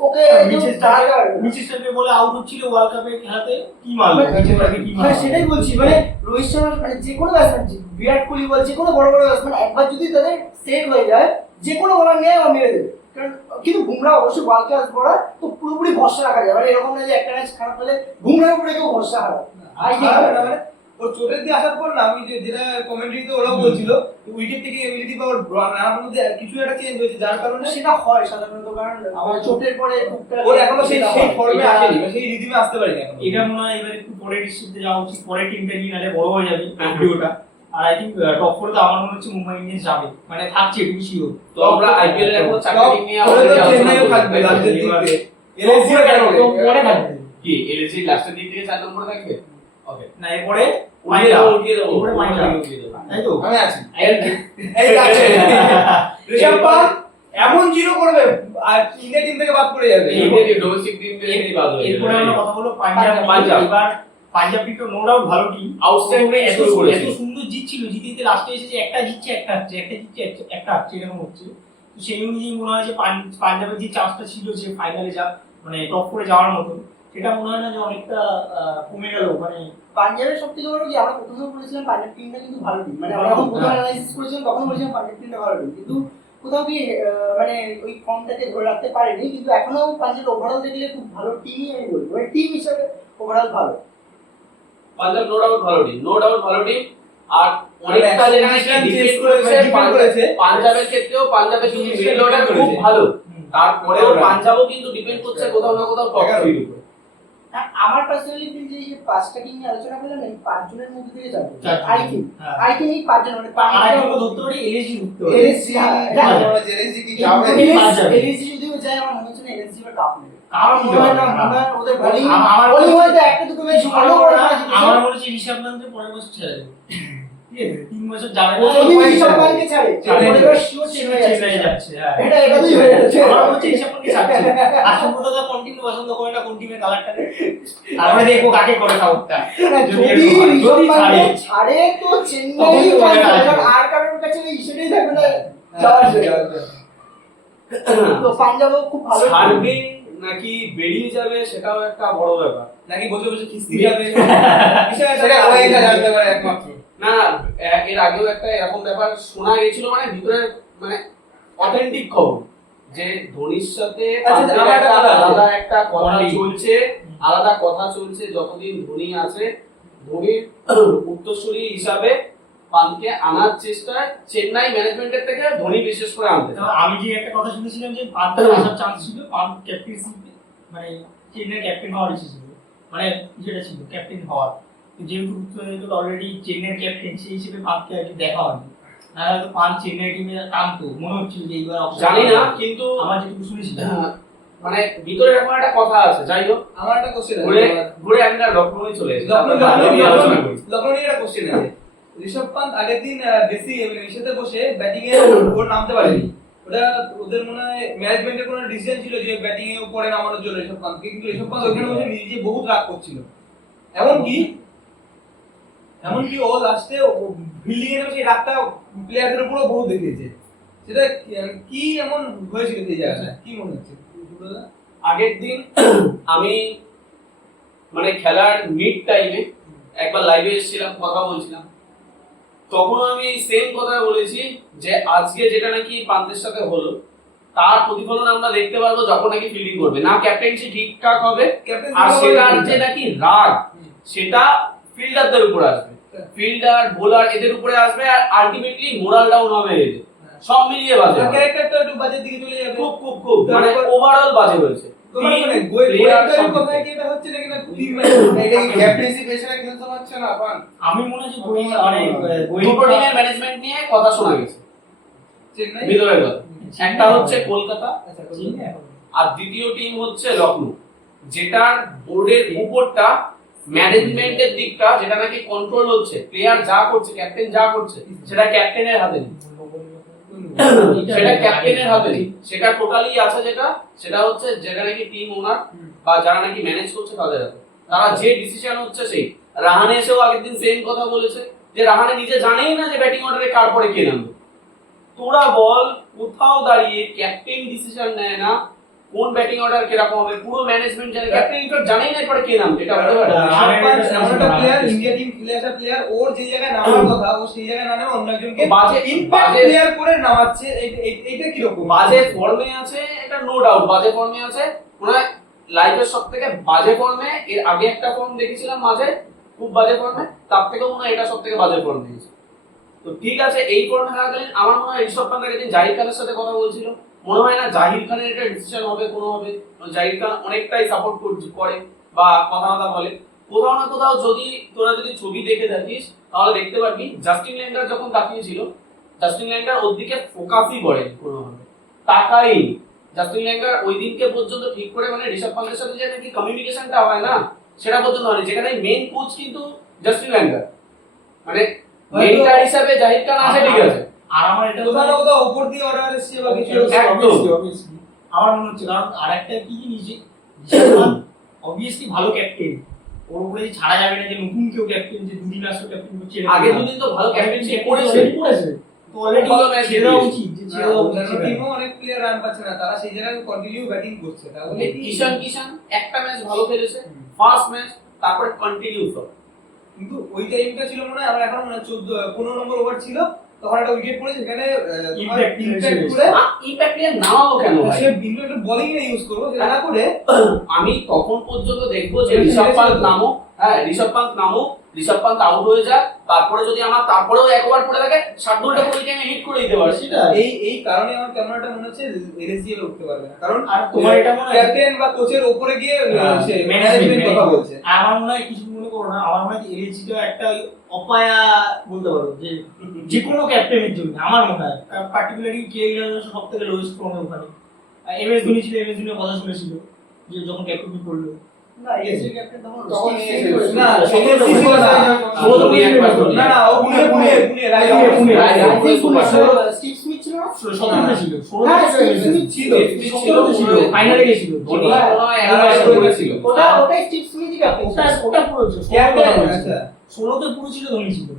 ওকে মিচেল স্টার্কের বলে আউট হচ্ছিল ওয়ার্ল্ড কাপের খেলাতে, কি মারলো মিচেল স্টার্কে, কি মানে মারলো? সেটাই বলছি, মানে রোহিত শর্মা মানে যে কোনো ব্যাটসম্যান, বিরাট কোহলি বল, যে কোনো বড় বড় ব্যাটসম্যান একবার যদি তাদের সেট হয়ে যায় যে কোনো বলার নিয়ে ও মেরে দেবে। কারণ কিন্তু বুমরা অবশ্যই ওয়ার্ল্ড ক্লাস বলার, তো পুরোপুরি ভরসা রাখা যায়, মানে এরকম না যে একটা ম্যাচ খারাপ হলে বুমরার উপরে কেউ ভরসা হারায়। মানে ওর চোটের দিয়ে আসার পর না, আমি যেটা কমেন্ট্রিতে ওরাও বলছিল উইকেট থেকে এবিলিটি পাওয়ার রানার মধ্যে কিছু একটা চেঞ্জ হয়েছে, যার কারণে সেটা হয় সাধারণত, কারণ আমার চোটের পরে ওর এখনো সেই ফর্মে আসেনি, সেই রিদিমে আসতে পারেনি এখন। এটা মনে হয় এবার একটু পরের ডিস্ট্রিক্টে যাওয়া উচিত, পরের টিমটা নিয়ে, নাহলে বড় হয়ে যাবে ভিডিওটা। আর আই থিঙ্ক টপ 4 তে আমার মনে হচ্ছে মুম্বাই ইন্ডিয়ান্স যাবে, মানে থাকছে এটুকু শিওর। তো আমরা আইপিএল এর এখন চারটি টিম নিয়ে তাহলে আমাদের তো আলোচনা চেন্নাইও করব। থাকবে লাস্টের দিকে, এলএসজি কেন তো পরে থাকবে কি এলএসজি লাস্টের দিক থেকে 4 নম্বরে থাকবে? ওকে, না, এরপরে উঠিয়ে দেবো এরপরে পাঞ্জাব, তাই তো? আমি আছি এই আছে ঋষভ পান্ট এমন জিরো করবে আর ইন্ডিয়া টিম থেকে বাদ পড়ে যাবে। এই যে ডোমেস্টিক টিম থেকে বাদ হয়ে এরপরে যাবে। আমরা কথা বলবো পাঞ্জাব। এবার পাঞ্জাব টিমটা নো ডাউট ভালো টিম, আউটস্ট্যান্ডিং এত শুরু করেছে। এত সুন্দর জিতছিল, জিতে লাস্টে এসেছে একটা জিতছে একটা হচ্ছে, একটা জিতছে একটা হচ্ছে, এরকম হচ্ছে। তো সেই অনুযায়ী মনে হয় যে পাঞ্জাবের যে চান্সটা ছিল যে ফাইনালে যা মানে টপ করে যাওয়ার মতো, সেটা মনে হয় না যে অনেকটা কমে গেল। মানে পাঞ্জাবের সব থেকে বড় কি, আমরা প্রথমে বলেছিলাম পাঞ্জাব টিমটা কিন্তু ভালো টিম, মানে আমরা যখন প্রথম অ্যানালাইসিস করেছিলাম তখন বলেছিলাম পাঞ্জাব টিমটা ভালো টিম, কিন্তু কোথাও কি মানে ওই ফর্মটাকে ধরে রাখতে পারেনি। কিন্তু এখনো পাঞ্জাব ওভারঅল দেখলে খুব ভালো টিমই আমি বলবো, মানে টিম হিসাবে ওভারঅল ভালো। পাঞ্জাব নো ডাউট ভালো টিম, নো ডাউট ভালো টিম। আর অনেকটা যেখানে ডিফেন্স করেছে পাঞ্জাবের ক্ষেত্রেও পাঞ্জাবের কিন্তু মিডল অর্ডার খুব ভালো, তারপরেও পাঞ্জাবও কিন্তু ডিপেন্ড করছে কোথাও না কোথাও টপ 3 এর উপর। আমার পার্সোনালি ফিল যে এই যে পাঁচটা টিম নিয়ে আলোচনা করলাম এই পাঁচজনের মধ্যে থেকে যাবে চারজন। আই থিঙ্ক হ্যাঁ। এই পাঁচজন মানে আর একটা ধরতে পারি এলএসজি ধরতে পারি। এলএসজি জেলেসি কি যাবে? এলএসজি যদিও যায় আমার মনে হচ্ছে না এলএসজি বা কাপ নেবে, কারণ মনে হয় না, মনে হয় ওদের বোলিং আমার হয়তো একটা দুটো ম্যাচ ভালো করে আমার মনে হচ্ছে ঋষভ পান্তের পরের বছর ছেড়ে দেবে, ঠিক আছে? 3 বছর যাবে না, যদি ঋষভ পান্টকে ছাড়ে পরের শিওর চেন্নাই চেন্নাই যাচ্ছে। হ্যাঁ, এটা এটাই হয়ে যাচ্ছে। আমার মনে হচ্ছে ঋষভ পান্টকে ছাড়ছে। আর সম্ভবত কন্টিনিউ পছন্দ করে না, কোন টিমের কালারটাকে, তারপরে দেখবো কাকে করে খাওয়াটা। যদি ঋষভ পান্টকে ছাড়ে তো চেন্নাই আর কারোর কাছে এই ইস্যুটাই থাকবে না যাওয়ার জন্য। তো পাঞ্জাবও খুব ভালো ছাড়বে নাকি বেরিয়ে যাবে সেটাও একটা বড় ব্যাপার। নাকি বসে বসে কিস্তি যাবে সেটা ওইটা জানতে পারে একমাত্র। না এর আগেও একটা এরকম ব্যাপার শোনা গেছিল, মানে ভিতরের মানে অথেন্টিক খবর যে ধোনির সাথে আচ্ছা, আমার একটা কথা আছে। আলাদা একটা কথা Only। চলছে, আলাদা কথা চলছে যতদিন ধোনি আছে, ধোনির উত্তরসূরি হিসাবে পানকে আনার চেষ্টায় চেন্নাই ম্যানেজমেন্টের থেকে ধোনি বিশেষ করে আনতে চায়। আমি যে একটা কথা শুনেছিলাম যে পান্তের আসার চান্স ছিল, পান্ত ক্যাপ্টেন্সি মানে চেন্নাইয়ের ক্যাপ্টেন হওয়ার ইচ্ছে ছিল, মানে যেটা ছিল ক্যাপ্টেন হওয়ার। তো যেহেতু উত্তর অলরেডি চেন্নাইয়ের ক্যাপ্টেন, সেই হিসেবে পান্তকে আর কি দেখা হয়নি, না হয়তো পান্ত চেন্নাই টিমে টানতো, মনে হচ্ছিল যে এইবার option জানি না, পাবে। কিন্তু আমার যেটুকু শুনেছিলাম মানে ভিতরে এরকম একটা কথা আছে। যাই হোক, আমার একটা কোশ্চেন ঘুরে ঘুরে আমরা লখনৌই চলে এসেছি। লখনৌ নিয়ে একটা কোশ্চেন আছে। ঋষভ পান্ত আগের দিন বেশি সাথে বসে ব্যাটিং এ ওর নামতে পারেনি, ওটা ওদের মনে হয় ম্যানেজমেন্টের কোনো ডিসিশন ছিল যে ব্যাটিং এ উপরে নামানোর জন্য ঋষভ পান্তকে, কিন্তু ঋষভ পান্ত ওখানে বসে নিজে বহুত রাগ করছিল। এমনকি ও লাস্টে ফিল্ডিং এর সেই রাগটা প্লেয়ারদের উপরও বহুত দেখিয়েছে। সেটা কি এমন হয়েছিল সেই জায়গাটা, কি মনে হচ্ছে? আগের দিন আমি মানে খেলার মিড টাইমে একবার লাইভে এসেছিলাম, কথা বলছিলাম, তখন আমি সেম কথা বলেছি যে আজকে যেটা নাকি পান্তের সাথে হলো তার প্রতিফলন আমরা দেখতে পারবো যখন নাকি ফিল্ডিং করবে না, ক্যাপ্টেন্সি ঠিকঠাক হবে, আর সেটার যে নাকি রাগ সেটা ফিল্ডারদের উপরে আসবে, ফিল্ডার বোলার এদের উপরে আসবে, আর আলটিমেটলি মোরাল ডাউন হবে এদের, সব মিলিয়ে বাজে হবে। ক্যারেক্টারটা একটু বাজের দিকে চলে যাবে, খুব খুব খুব মানে ওভারঅল বাজে হয়েছে। তোমার মানে গোয়েন্দার কথায় কি এটা হচ্ছে নাকি না টিম এটা কি ক্যাপ্টেন্সি পেছনে খেলতে পারছে না পান? আমি মনে হয় যে গোয়েন্দা মানে দুটো টিমের ম্যানেজমেন্ট নিয়ে কথা শোনা গেছে চেন্নাই ভিতরের কথা। একটা হচ্ছে কলকাতা চেন্নাই আর দ্বিতীয় টিম হচ্ছে লখনৌ, যেটার বোর্ডের উপরটা ম্যানেজমেন্টের দিকটা যেটা নাকি কন্ট্রোল হচ্ছে, প্লেয়ার যা করছে, ক্যাপ্টেন যা করছে সেটা ক্যাপ্টেনের হাতে নেই। সেটা ক্যাপ্টেনের হাতে নেই, সেটা টোটালি আছে সেটা হচ্ছে যেটা নাকি টিম ওনার বা যারা নাকি ম্যানেজ করছে তাদের হাতে। তারা যে ডিসিশন হচ্ছে সেই। রাহানে এসেও আগের দিন সেম কথা বলেছে যে রাহানে নিজে জানেই না যে ব্যাটিং অর্ডারে কার পরে কে নামবে। তোরা বল কোথাও দাঁড়িয়ে ক্যাপ্টেন ডিসিশন নেয় না কোন ব্যাটিং অর্ডার কিরকম হবে, পুরো ম্যানেজমেন্ট জানে, ক্যাপ্টেন ইনফ্যাক্ট জানেই না এরপরে কে নামবে। এটা হতে পারে এমন একটা প্লেয়ার, ইন্ডিয়া টিম খেলে আসা প্লেয়ার, ওর যে জায়গায় নামার কথা ও সেই জায়গায় না নেমে অন্য একজনকে বাজে ইম্প্যাক্ট প্লেয়ার করে নামাচ্ছে। এইটা কি রকম? বাজে ফর্মে আছে, এটা নো ডাউট বাজে ফর্মে আছে। মনে হয় লাইফের সবথেকে বাজে ফর্মে, এর আগে একটা ফর্ম দেখেছিলাম মাঝে খুব বাজে ফর্মে, তার থেকেও মনে হয় এটা সবথেকে বাজে ফর্ম দিয়েছে। তো ঠিক আছে, এই ফর্মে থাকাকালীন আমার মনে হয় ঋষভ পান্ত একদিন জাহির খানের সাথে কথা বলছিল, মনে হয় না জাহির খানের এটা ডিসিশন হবে কোনো হবে। জাহির খান অনেকটাই সাপোর্ট করে বা কথা বলে। কোথাও না কোথাও তোরা যদি ছবি দেখে থাকিস তাহলে দেখতে পারবি জাস্টিন ল্যান্ডার যখন তাকিয়েছিল, জাস্টিন ল্যান্ডার ওর দিকে ফোকাসই করে কোনোভাবে, তাকাই। জাস্টিন ল্যান্ডার ওই দিনকে পর্যন্ত ঠিক করে মানে ঋষভ পান্তের সাথে যে নাকি কমিউনিকেশনটা হয় না সেটা পর্যন্ত হয়নি, যেখানে মেইন কোচ কিন্তু জাস্টিন ল্যান্ডার, মানে মেইনটার হিসাবে জাহির খান আছে, ঠিক আছে। আর আমার এটা কোথাও না কোথাও উপর দিয়ে অর্ডার এসছে বা কিছু একদম। আমার মনে হচ্ছে, কারণ আরেকটা কি জিনিস, অবভিয়াসলি ভালো ক্যাপ্টেন, ওর উপরে ছাড়া যাবে না যে নতুন কেউ ক্যাপ্টেন, যে দুদিন আসলে ক্যাপ্টেন করছে। আগে দুদিন তো ভালো ক্যাপ্টেনশিপ করেছে, তো অলরেডি ভালো match ছেড়ে দেওয়া দিয়েছে। উচিত, যে ছেড়ে দেওয়া উচিত। অন্যান্য টিমও অনেক প্লেয়ার রান পাচ্ছে না, তারা সেই জায়গায় কন্টিনিউ ব্যাটিং করছে। তাহলে কিষান একটা ম্যাচ ভালো খেলেছে, ফার্স্ট ম্যাচ, তারপরে কন্টিনিউ সব। কিন্তু ওই টাইমটা ছিল মনে হয়, আমার এখন মনে হয় 15 নম্বর ওভার ছিল, তখন একটা উইকেট পড়ে যেখানে Impact করে ইম্প্যাক্ট প্লেয়ার নামালো কেন ভাই? সে বিন্দু একটা বোলিং এ ইউজ করবো, যেটা না করে আমি তখন পর্যন্ত দেখবো যে ঋষভ পান্ত নামো, হ্যাঁ ঋষভ পান্ত আউট হয়ে যায়, তারপরে যদি আমার তারপরেও একবার পড়ে থাকে শার্দুলটা করে আমি হিট করে দিতে পারি। সেটা এই কারণে আমার কেমন একটা মনে হচ্ছে এলএসজি উঠতে পারবে না, কারণ আর তোমার এটা মনে হয় ক্যাপ্টেন বা কোচের উপরে গিয়ে সে ম্যানেজমেন্ট কথা বলছে। আমার মনে হয় কিছু মনে করো না, আমার মনে হয় এলএসজিটা একটা অপায়া বলতে পারো, যে কোনো ক্যাপ্টেনের জন্য আমার মনে হয়, পার্টিকুলারলি কে সব থেকে লোয়েস্ট ফর্মে ওখানে। এমএস ধোনি ছিল, এমএস ধোনির কথা শুনেছিল যে যখন ক্যাপ্টেন করলো না এসি ক্যাপ্টেন তখন তখন Steve নিয়ে Smith করেছিল। না, তখন সেটা তো ছিল না। ধোনি একবার ধোনি। না, ও পুনে স্টিভ স্মিথ ছিল না? 17 ছিল, হ্যাঁ, 16 Steve Smith ছিল। ছিল, ফাইনালে গেছিল। ধোনি মনে হয় 11 করেছিল। ওটাই স্টিভ স্মিথই ক্যাপ্টেন ছিল। ওটা পুরো ছিল, ক্যাপ্টেন। আচ্ছা, 16তে পুরো ছিল, ধোনি ছিল,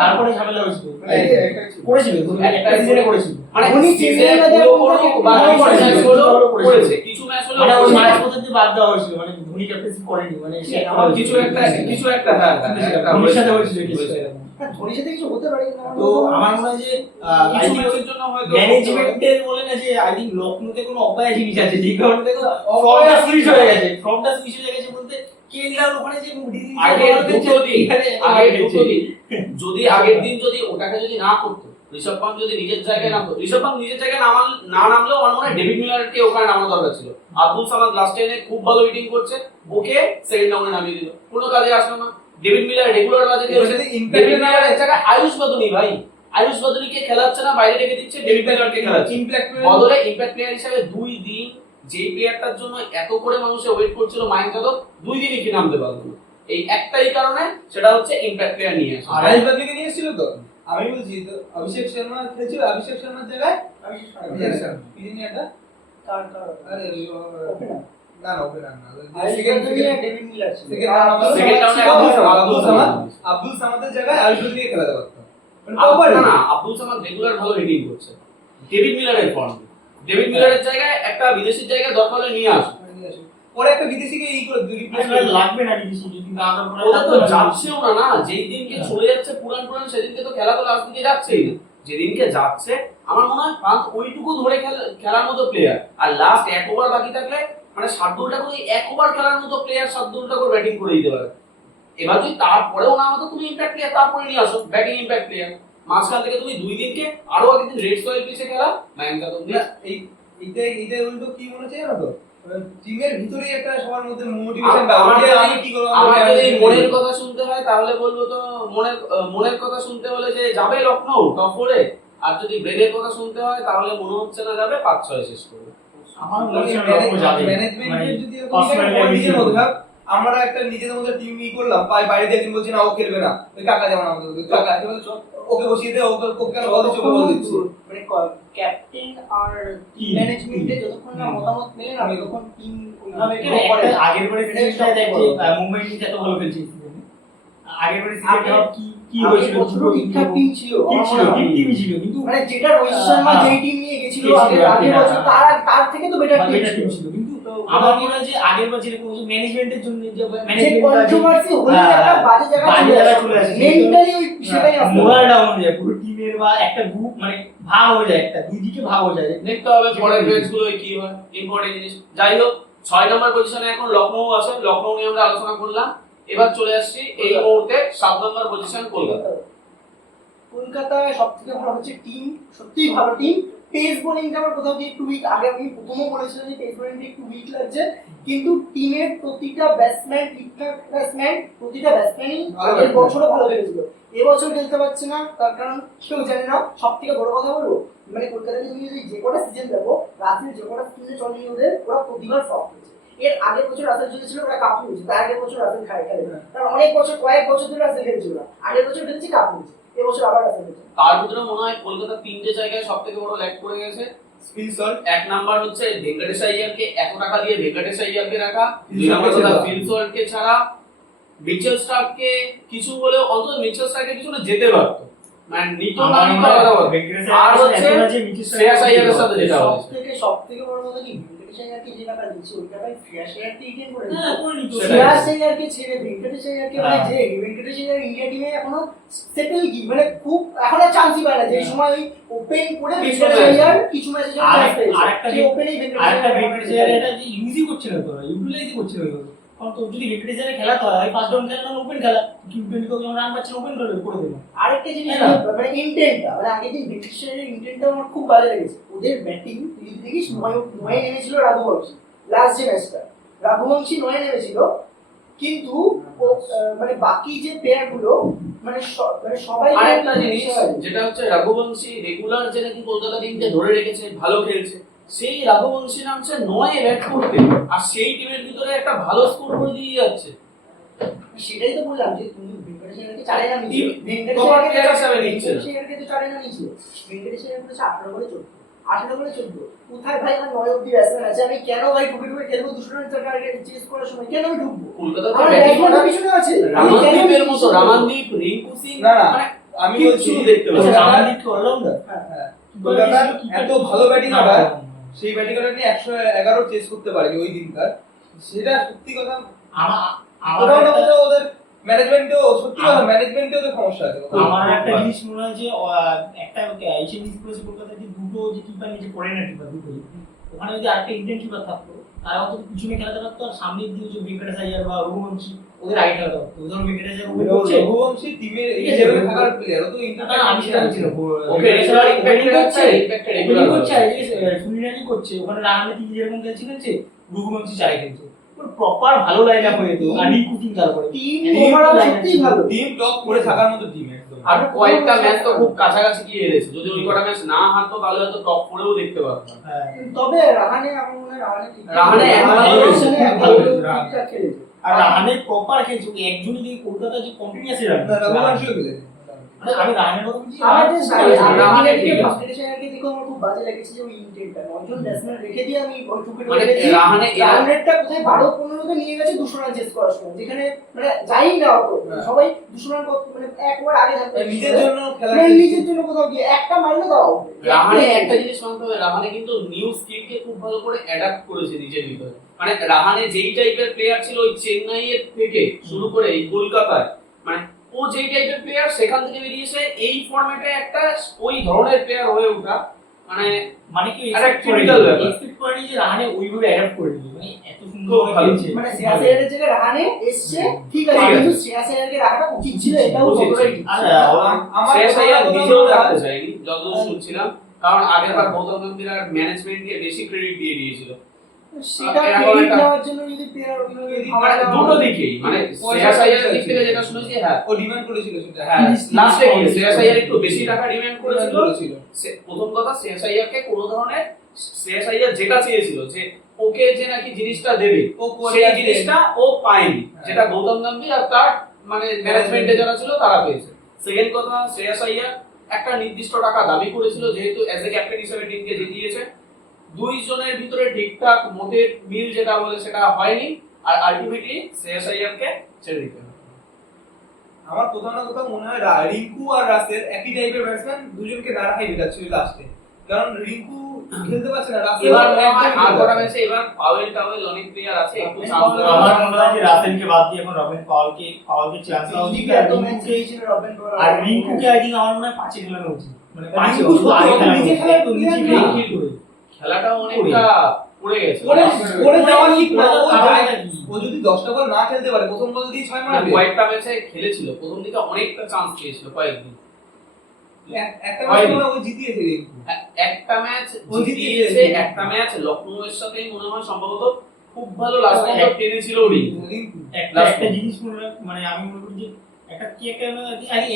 তারপরে ঝামেলা হয়েছিল। একটাই ছিল। করেছিল ধোনি, একটা সিজনে করেছিল। মানে ধোনি চেন্নাই বাজার করেছে কিছু ম্যাচ হলো মানে ওই মাঝ পথে বাদ দেওয়া হয়েছিল, মানে ধোনি ক্যাপ্টেন্সি করেনি, মানে সে কিছু একটা হ্যাঁ ধোনির সাথে হয়েছিল কিছু এরকম। হ্যাঁ, ধোনির সাথে কিছু হতে পারে না। তো আমার মনে হয় যে কিছু ম্যাচের জন্য হয়তো ম্যানেজমেন্টের বলে না যে আই থিঙ্ক লখনৌতে কোনো অপায় জিনিস আছে, যে কারণে দেখো ফর্মটা সুইচ হয়ে গেছে, বলতে কেএল ওখানে যে যদি আগের দিন যদি ওটাকে যদি না করতো, ঋষভ পান্ত যদি নিজের জায়গায় নামতো, ঋষভ পান্ত নিজের জায়গায় না নামলেও আমার মনে হয় ডেভিড মিলারকে ওখানে নামানো দরকার ছিল। আব্দুল সামাদ লাস্ট টাইমে খুব ভালো হিটিং করছে, ওকে সেকেন্ড রাউন্ডে নামিয়ে দিল, কোনো কাজে আসলো না। ডেভিড মিলার রেগুলার বাজে খেলছে, ডেভিড মিলারের জায়গায় আয়ুষ বাদুনি ভাই, আয়ুষ বাদুনিকে খেলাচ্ছে না, বাইরে রেখে দিচ্ছে, ডেভিড মিলারকে খেলাচ্ছে। বদলে ইমপ্যাক্ট প্লেয়ার হিসেবে 2 দিন যে প্লেয়ারটার জন্য এত করে মানুষে ওয়েট করছিল মায়াঙ্ক যাদব, 2 দিনই কি নামতে পারলো না। এই একটাই কারণে, সেটা হচ্ছে ইমপ্যাক্ট প্লেয়ার নিয়ে আসা। আর আইস বাদলিকে নিয়ে এসেছিল তো, আমি বলছি তো অভিষেক শর্মা খেলছিল, অভিষেক শর্মার জায়গায় পিজিনিয়াটা আরে ওপেনার না ওপেনার না, সেকেন্ড ডেভিড মিলার ছিল। সেকেন্ড রাউন্ডে আব্দুল সামাদের জায়গায় আইস বাদলিকে খেলাতে পারতো। না আব্দুল সামাদ রেগুলার ভালো হিটিং করছে, ডেভিড মিলারের ফর্ম, ডেভিড মিলারের জায়গায় একটা বিদেশির জায়গায় দরকার হলে নিয়ে আসো। পরে একটা বিদেশিকে এই করে রিপ্লেস লাগবে না কিছু, যদি না ওটা তো যাচ্ছেও না, যেই দিনকে চলে যাচ্ছে পুরান সেদিনকে তো খেলা তো লাস্ট দিকে যাচ্ছেই না। যেদিনকে যাচ্ছে আমার মনে হয় পাঁচ ওইটুকু ধরে খেলার মতো প্লেয়ার, আর লাস্ট 1 ওভার বাকি থাকলে মানে শার্দুল ঠাকুর 1 ওভার খেলার মতো প্লেয়ার শার্দুল ঠাকুর ব্যাটিং করে দিতে পারে। এবার তুই তারপরেও না হতো তুমি ইমপ্যাক্ট প্লেয়ার তারপরে নিয়ে আসো ব্যাটিং ইমপ্যাক্ট প্লেয়ার, মাঝখান থেকে তুমি 2 দিনকে আরো একদিন রেড সয়েল পিছে খেলা মায়াঙ্ক যাদব দিয়ে। এইটা উল্টো কি মনে হচ্ছে জানো তো, টিমের ভিতরেই একটা সবার মধ্যে মোটিভেশন বাড়বে। আমি কি করব, আমার যদি মনের কথা শুনতে হয় তাহলে বলবো তো মনের কথা শুনতে হলে যে যাবে লখনৌ টপ 4 এ, আর যদি ব্রেনের কথা শুনতে হয় তাহলে মনে হচ্ছে না যাবে 5-6 শেষ করবে। আমার মনে হয় যাবে ম্যানেজমেন্টের যদি personal নিজের মতো ভাব, আমরা একটা নিজেদের মধ্যে টিম করলাম, বাইরে দিয়ে টিম বলছি না ও খেলবে না, ওই কাকা যেমন আমাদের কাকা ওকে বসিয়ে দে, ওকে কেন বল দিচ্ছে, বল দিচ্ছে। মানে ক্যাপ্টেন আর টিম ম্যানেজমেন্টে যতক্ষণ না মতামত নেই না ততক্ষণ টিম ওইভাবে grow করে না। আগের বারে সিরিজটা দেখে মুম্বাই ইন্ডিয়ান্স এত ভালো খেলছে এই সিজনে। আগের বারে সিরিজটা কি হয়েছিল, বছরও ঠিকঠাক টিম ছিল টিমই ছিল, কিন্তু মানে যেটা রোহিত শর্মা যেই টিম নিয়ে গেছিল আগের বছর তার থেকে তো বেটার টিম ছিল। কিন্তু আমার মনে হয় যে আগের বার যেরকম ম্যানেজমেন্টের জন্য যে যে কন্ট্রোভার্সি হলে একটা বাজে জায়গায় চলে আসে মেন্টালি ওই সেটাই আসে মোরাল ডাউন হয়ে যায় পুরো টিমের, বা একটা গ্রুপ মানে ভাগ হয়ে যায়, একটা দুই দিকে ভাগ হয়ে যায়। দেখতে হবে পরের ম্যাচগুলো কি হয়, ইম্পর্টেন্ট জিনিস। যাই হোক 6 নম্বর পজিশনে এখন লখনৌ আছে, লখনৌ নিয়ে আমরা আলোচনা করলাম। এবার চলে আসছি এই মুহূর্তে 7 নম্বর পজিশন কলকাতা। কলকাতায় সবথেকে ভালো হচ্ছে টিম, সত্যিই ভালো টিম। পেস বোলিংটা আমার কোথাও গিয়ে একটু উইক, আগে আমি প্রথমও বলেছিলাম যে পেস বোলিংটা একটু উইক লাগছে, কিন্তু টিমের প্রতিটা ব্যাটসম্যানই আগের বছরও ভালো খেলেছিল, এবছর খেলতে পারছে না। তার কারণ কেউ জানে না। সব থেকে বড় কথা বলবো, মানে কলকাতাকে তুমি যদি যে কটা সিজন দেখো, রাসেল যে কটা সিজনে চলেনি ওদের, ওরা প্রতিবার ফ্লপ হয়েছে। এর আগের বছর রাসেল চলেছিল, ওরা কাপ নিয়েছে, তার আগের বছর রাসেল খেলে, তার অনেক বছর, কয়েক বছর ধরে রাসেল খেলছিল না, আগের বছর খেলছে কাপ নিয়েছে, এবছর আবার রাসেল খেলছে। তার ভিতরে মনে হয় কলকাতা 3টে জায়গায় সবথেকে বড় ল্যাগ করে গেছে। স্পিন শট, 1 নাম্বার হচ্ছে ভেঙ্কটেশ আইয়ারকে এত টাকা দিয়ে ভেঙ্কটেশ আইয়ারকে রাখা, 2 নাম্বার হচ্ছে ফিল শটকে ছাড়া মিচেল স্টার্ককে কিছু হলেও অন্তত মিচেল স্টার্কের পিছনে যেতে পারতো, মানে নিতো না নিতো আলাদা কথা। আর হচ্ছে শ্রেয়াস আইয়ারের সাথে যেটা হচ্ছে সবথেকে বড় কথা কি, ভেঙ্কটেশ আইয়ারকে যে টাকা দিচ্ছে ওই টাকায় শ্রেয়াস আইয়ারকে রিটেইন করে হ্যাঁ করে নিত। শ্রেয়াস আইয়ারকে ছেড়ে ভেঙ্কটেশ আইয়ারকে, মানে যে ভেঙ্কটেশ আইয়ার ইন্ডিয়া টিমে এখনো সেটেল কি, মানে খুব এখনো চান্সই পায় না। যে সময় ওই ওপেন করে ভেঙ্কটেশ আইয়ার কিছু ম্যাচে যখন চান্স পেয়েছে, আরেকটা সেই ওপেনেই আরেকটা ভেঙ্কটেশ ভেঙ্কটেশ আইয়ার এটা যে ইউজই করছে না, তো ইউটিলাইজই করছে না। কারণ তো যদি ভেঙ্কটেশ আইয়ার খেলাতে হয় ফার্স্ট ডাউন খেলা না ওপেন খেলা, কিন্তু যখন রান পাচ্ছে ওপেন করে দেবে। আরেকটা জিনিস মানে ইন্টেন্টটা, মানে আগে যে ব্রিটিশ ইন্টেন্টটা আমার খুব ভালো লেগেছে। ওদের ব্যাটিং তুই যদি দেখিস, 9 নেমেছিল রাঘুবংশী লাস্ট যে ম্যাচটা, রাঘুবংশী 9 নেমেছিল, কিন্তু মানে বাকি যে প্লেয়ার গুলো মানে সবাই আরেকটা জিনিস যেটা হচ্ছে রঘুবংশী রেগুলার যে নাকি কলকাতা টিমকে ধরে রেখেছে, ভালো খেলছে, সেই রঘুবংশী নামছে 9 ব্যাট করতে, আর সেই টিমের ভিতরে একটা ভালো স্কোর করে দিয়ে যাচ্ছে। সেটাই তো বললাম যে তুমি ভেঙ্কটেশ্বরকে চারে না নিচ্ছি, কভার প্লেয়ার হিসেবে নিচ্ছে না। ভেঙ্কটেশ্বরকে তো চারে না নিচ্ছি, ভেঙ্কটেশ্বরের মধ্যে 18 করে 14 কোথায় ভাই আমার 9 অব্দি ব্যাটসম্যান আছে, আমি কেন ভাই ঢুকে খেলবো 200 রান টার্গেট চেস করার সময়, কেন আমি ঢুকবো? কলকাতা আমার ব্যাটসম্যানের পিছনে আছে, রামানদীপের মতো, রামানদীপ, রিঙ্কু সিং, না, না, মানে আমি কিছু বলছি দেখতে পাচ্ছি না। রামানদীপ কি অলরাউন্ডার? হ্যাঁ, কলকাতার এত ভালো ব্যাটিং অর্ডার, সেই ব্যাটিং অর্ডার নিয়ে 111 চেস করতে পারেনি ওই দিনকার, সেটা সত্যি কথা। আমার ওদের ম্যানেজমেন্টেও সত্যি কথা, ম্যানেজমেন্টেও তো সমস্যা আছে। আমার একটা জিনিস মনে হয় যে একটা এশিয়ান নিউজ করেছে কলকাতায় যে দুটো যে কিপার নিচে পড়ে না, কিপার দুটো, ওখানে যদি আরেকটা ইন্ডিয়ান কিপার থাকতো তারা হয়তো পিছনে খেলাতে পারতো, আর সামনের দিকে যে ভেঙ্কটেশ আইয়ার বা রঘুবংশী ওদের আগে খেলাতে পারতো। ধরুন ভেঙ্কটেশ আইয়ার ওপেন করছে, রঘুবংশী টিমের এই লেভেলে থাকার প্লেয়ার, ও তো আমি সেটা বলছি না, ওকে রেগুলার ইম্প্যাক্টেড হচ্ছে, ওপেনিং করছে, আর সুনিরাজি করছে, ওখানে রাহানে তিন যেরকম খেলছে, রঘুবংশী চারে খেলছে, প্রপার ভালো লাইন আপ হয়ে যেত। আর রিঙ্কু সিং তারপরে টিম ওভারঅল সত্যিই ভালো, টিম টপ করে থাকার মতো টিম একদম। আর কয়েকটা ম্যাচ তো খুব কাছাকাছি গিয়ে হেরেছে, যদি ওই কটা ম্যাচ না হারতো তাহলে হয়তো টপ 4-এও দেখতে পারতাম। তবে রাহানে আমার মনে হয় রাহানে ঠিকঠাক খেলেছে, আর রাহানে প্রপার খেলছে। একজনই যদি কলকাতা যে কন্টিনিউয়াসলি রান, রঘুবংশীও খেলেছে। আমি রাহানের কথা বলছি। রাহানে ঠিক আছে। ভেঙ্কটেশ্বরকে দেখে আমার খুব বাজে লেগেছে যে ওই ইন্টেন্টটা 9 জন ব্যাটসম্যান রেখে দিয়ে আমি ওই টুকে মানে রাহানে রান রেটটা কোথায় 12-15 তে নিয়ে গেছে 200 রান চেস করার সময়, যেখানে মানে যাই না অত সবাই 200 রান মানে একবার আগে থাকতে নিজের জন্য খেলা, নিজের জন্য কোথাও গিয়ে একটা মারলে দাও। রাহানে একটা জিনিস মানতে হবে, রাহানে কিন্তু নিউ স্কিলকে খুব ভালো করে অ্যাডাপ্ট করেছে নিজের ভিতরে। মানে রাহানে যেই টাইপের প্লেয়ার ছিল ওই চেন্নাইয়ের থেকে শুরু করে এই কলকাতায়, মানে ও যেই টাইপের প্লেয়ার সেখান থেকে বেরিয়ে এসে এই ফরম্যাটে একটা ওই ধরনের প্লেয়ার হয়ে ওঠা, মানে কি একটা ক্রিটিক্যাল ব্যাপার। এক্সপেক্ট করেনি যে রাহানে ওইভাবে অ্যাডাপ্ট করে নিবে, মানে এত সুন্দর খেলছে। মানে শ্রেয়াস আইয়ারের জায়গায় রাহানে এসছে ঠিক আছে, কিন্তু শ্রেয়াস আইয়ারকে রাখাটা উচিত ছিল, এটাও ততটাই ঠিক। শ্রেয়াস আইয়ার নিজেও রাখতে চাইনি যতদূর শুনছিলাম, কারণ আগের বার গৌতম গম্ভীর ম্যানেজমেন্টকে বেশি ক্রেডিট দিয়ে দিয়েছিল। সেটা ক্রেডিট নেওয়ার জন্য যদি প্লেয়ার ওইভাবে দুটো দিকেই, মানে শ্রেয়াস আইয়ারের দিক থেকে যেটা শুনেছি, হ্যাঁ ও ডিমান্ড করেছিল সেটা। হ্যাঁ লাস্টে গিয়ে শ্রেয়াস আইয়ার একটু বেশি টাকা ডিমান্ড করেছিল। প্রথম কথা, শ্রেয়াস আইয়ারকে কোনো ধরনের, শ্রেয়াস আইয়ার যেটা চেয়েছিল যে ওকে যে নাকি জিনিসটা দেবে ও সেই কোয়ালিটি জিনিসটা ও পায়নি, যেটা গৌতম গম্ভীর আর তার মানে ম্যানেজমেন্টে যারা ছিল তারা পেয়েছে। সেকেন্ড কথা, শ্রেয়াস আইয়ার একটা নির্দিষ্ট টাকা দাবি করেছিল যেহেতু অ্যাজ এ ক্যাপ্টেন হিসেবে টিমকে জিতিয়েছে, দুইজনের ভিতরে ঠিকঠাক মতের মিল যেটা বলে সেটা হয়নি, আর আলটিমেটলি শ্রেয়াস আইয়ারকে ছেড়ে দিতে হবে। আমার কোথাও না কোথাও মনে হয় রিঙ্কু আর রাসেল একই টাইপের ব্যাটসম্যান, দুজনকে না রাখাই বেটার ছিল লাস্টে, কারণ রিঙ্কু খেলতে পারছে না, রাসেল এবার মনে হয় আর কটা ম্যাচে এবার পাওয়েল অনেক প্লেয়ার আছে, একটু চান্স দেওয়া আমার হবে। মনে হয় যে রাসেলকে বাদ দিয়ে এখন রবিন পাওয়ালকে চান্স দেওয়া উচিত, আর রিঙ্কুকে আই থিঙ্ক আমার মনে হয় 5 খেলানো উচিত, মানে 5 রিঙ্কু শুধু আগে খেলানো নিচে উচিত, খেলার একটু নিচে player না। খেলে করে খেলাটাও অনেকটা পড়ে গেছে। করে যাওয়ার কি করে ও যাওয়ার যায়- কারণটা কি? ও যদি 10টা বল না খেলতে পারে, প্রথম বল দিয়ে 6 মারবে, কয়েকটা ম্যাচে খেলেছিল, প্রথম দিকে অনেকটা চান্স পেয়েছিল কয়েকদিন। একটা ম্যাচ মনে হয় ও জিতিয়েছে রিঙ্কু। একটা ম্যাচ ও জিতিয়েছে, জিতিয়েছে। একটা ম্যাচ লখনউয়ের সাথেই মনে হয় সম্ভবত খুব ভালো লাস্ট পর্যন্ত টেনেছিল রিঙ্কু। রিঙ্কু একটা জিনিস মানে আমি মনে করি যে একটা কি একটা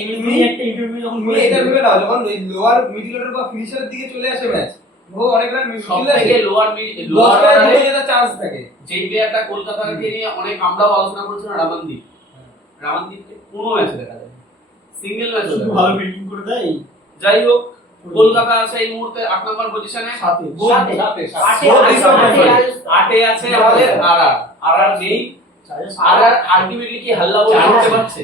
এমএলবি একটা ইন্টারভিউ যখন তুমি এটা ভেবে নাও, যখন লোয়ার মিডল অর্ডার বা ফিনিশারের দিকে চলে আসে ম্যাচ, ও অনেক রান মিস সব খেলে থেকে আসে, লোয়ার 10টায় অর্ডারে দুটো চান্স থাকে। যেই প্লেয়ারটা কলকাতাকে নিয়ে অনেক আমরাও আলোচনা করেছিলাম, রামানদীপকে কোনো ম্যাচে দেখা যায়, সিঙ্গেল ম্যাচ শুধু ভালো ফিল্ডিং করে দেয়। যাই হোক, কলকাতা আছে এই মুহূর্তে 8 নম্বর পজিশনে, সাথে আটে আছে আমাদের আর নেই। আর আলটিমেটলি কি হাল্লা বলে করতে পারছে?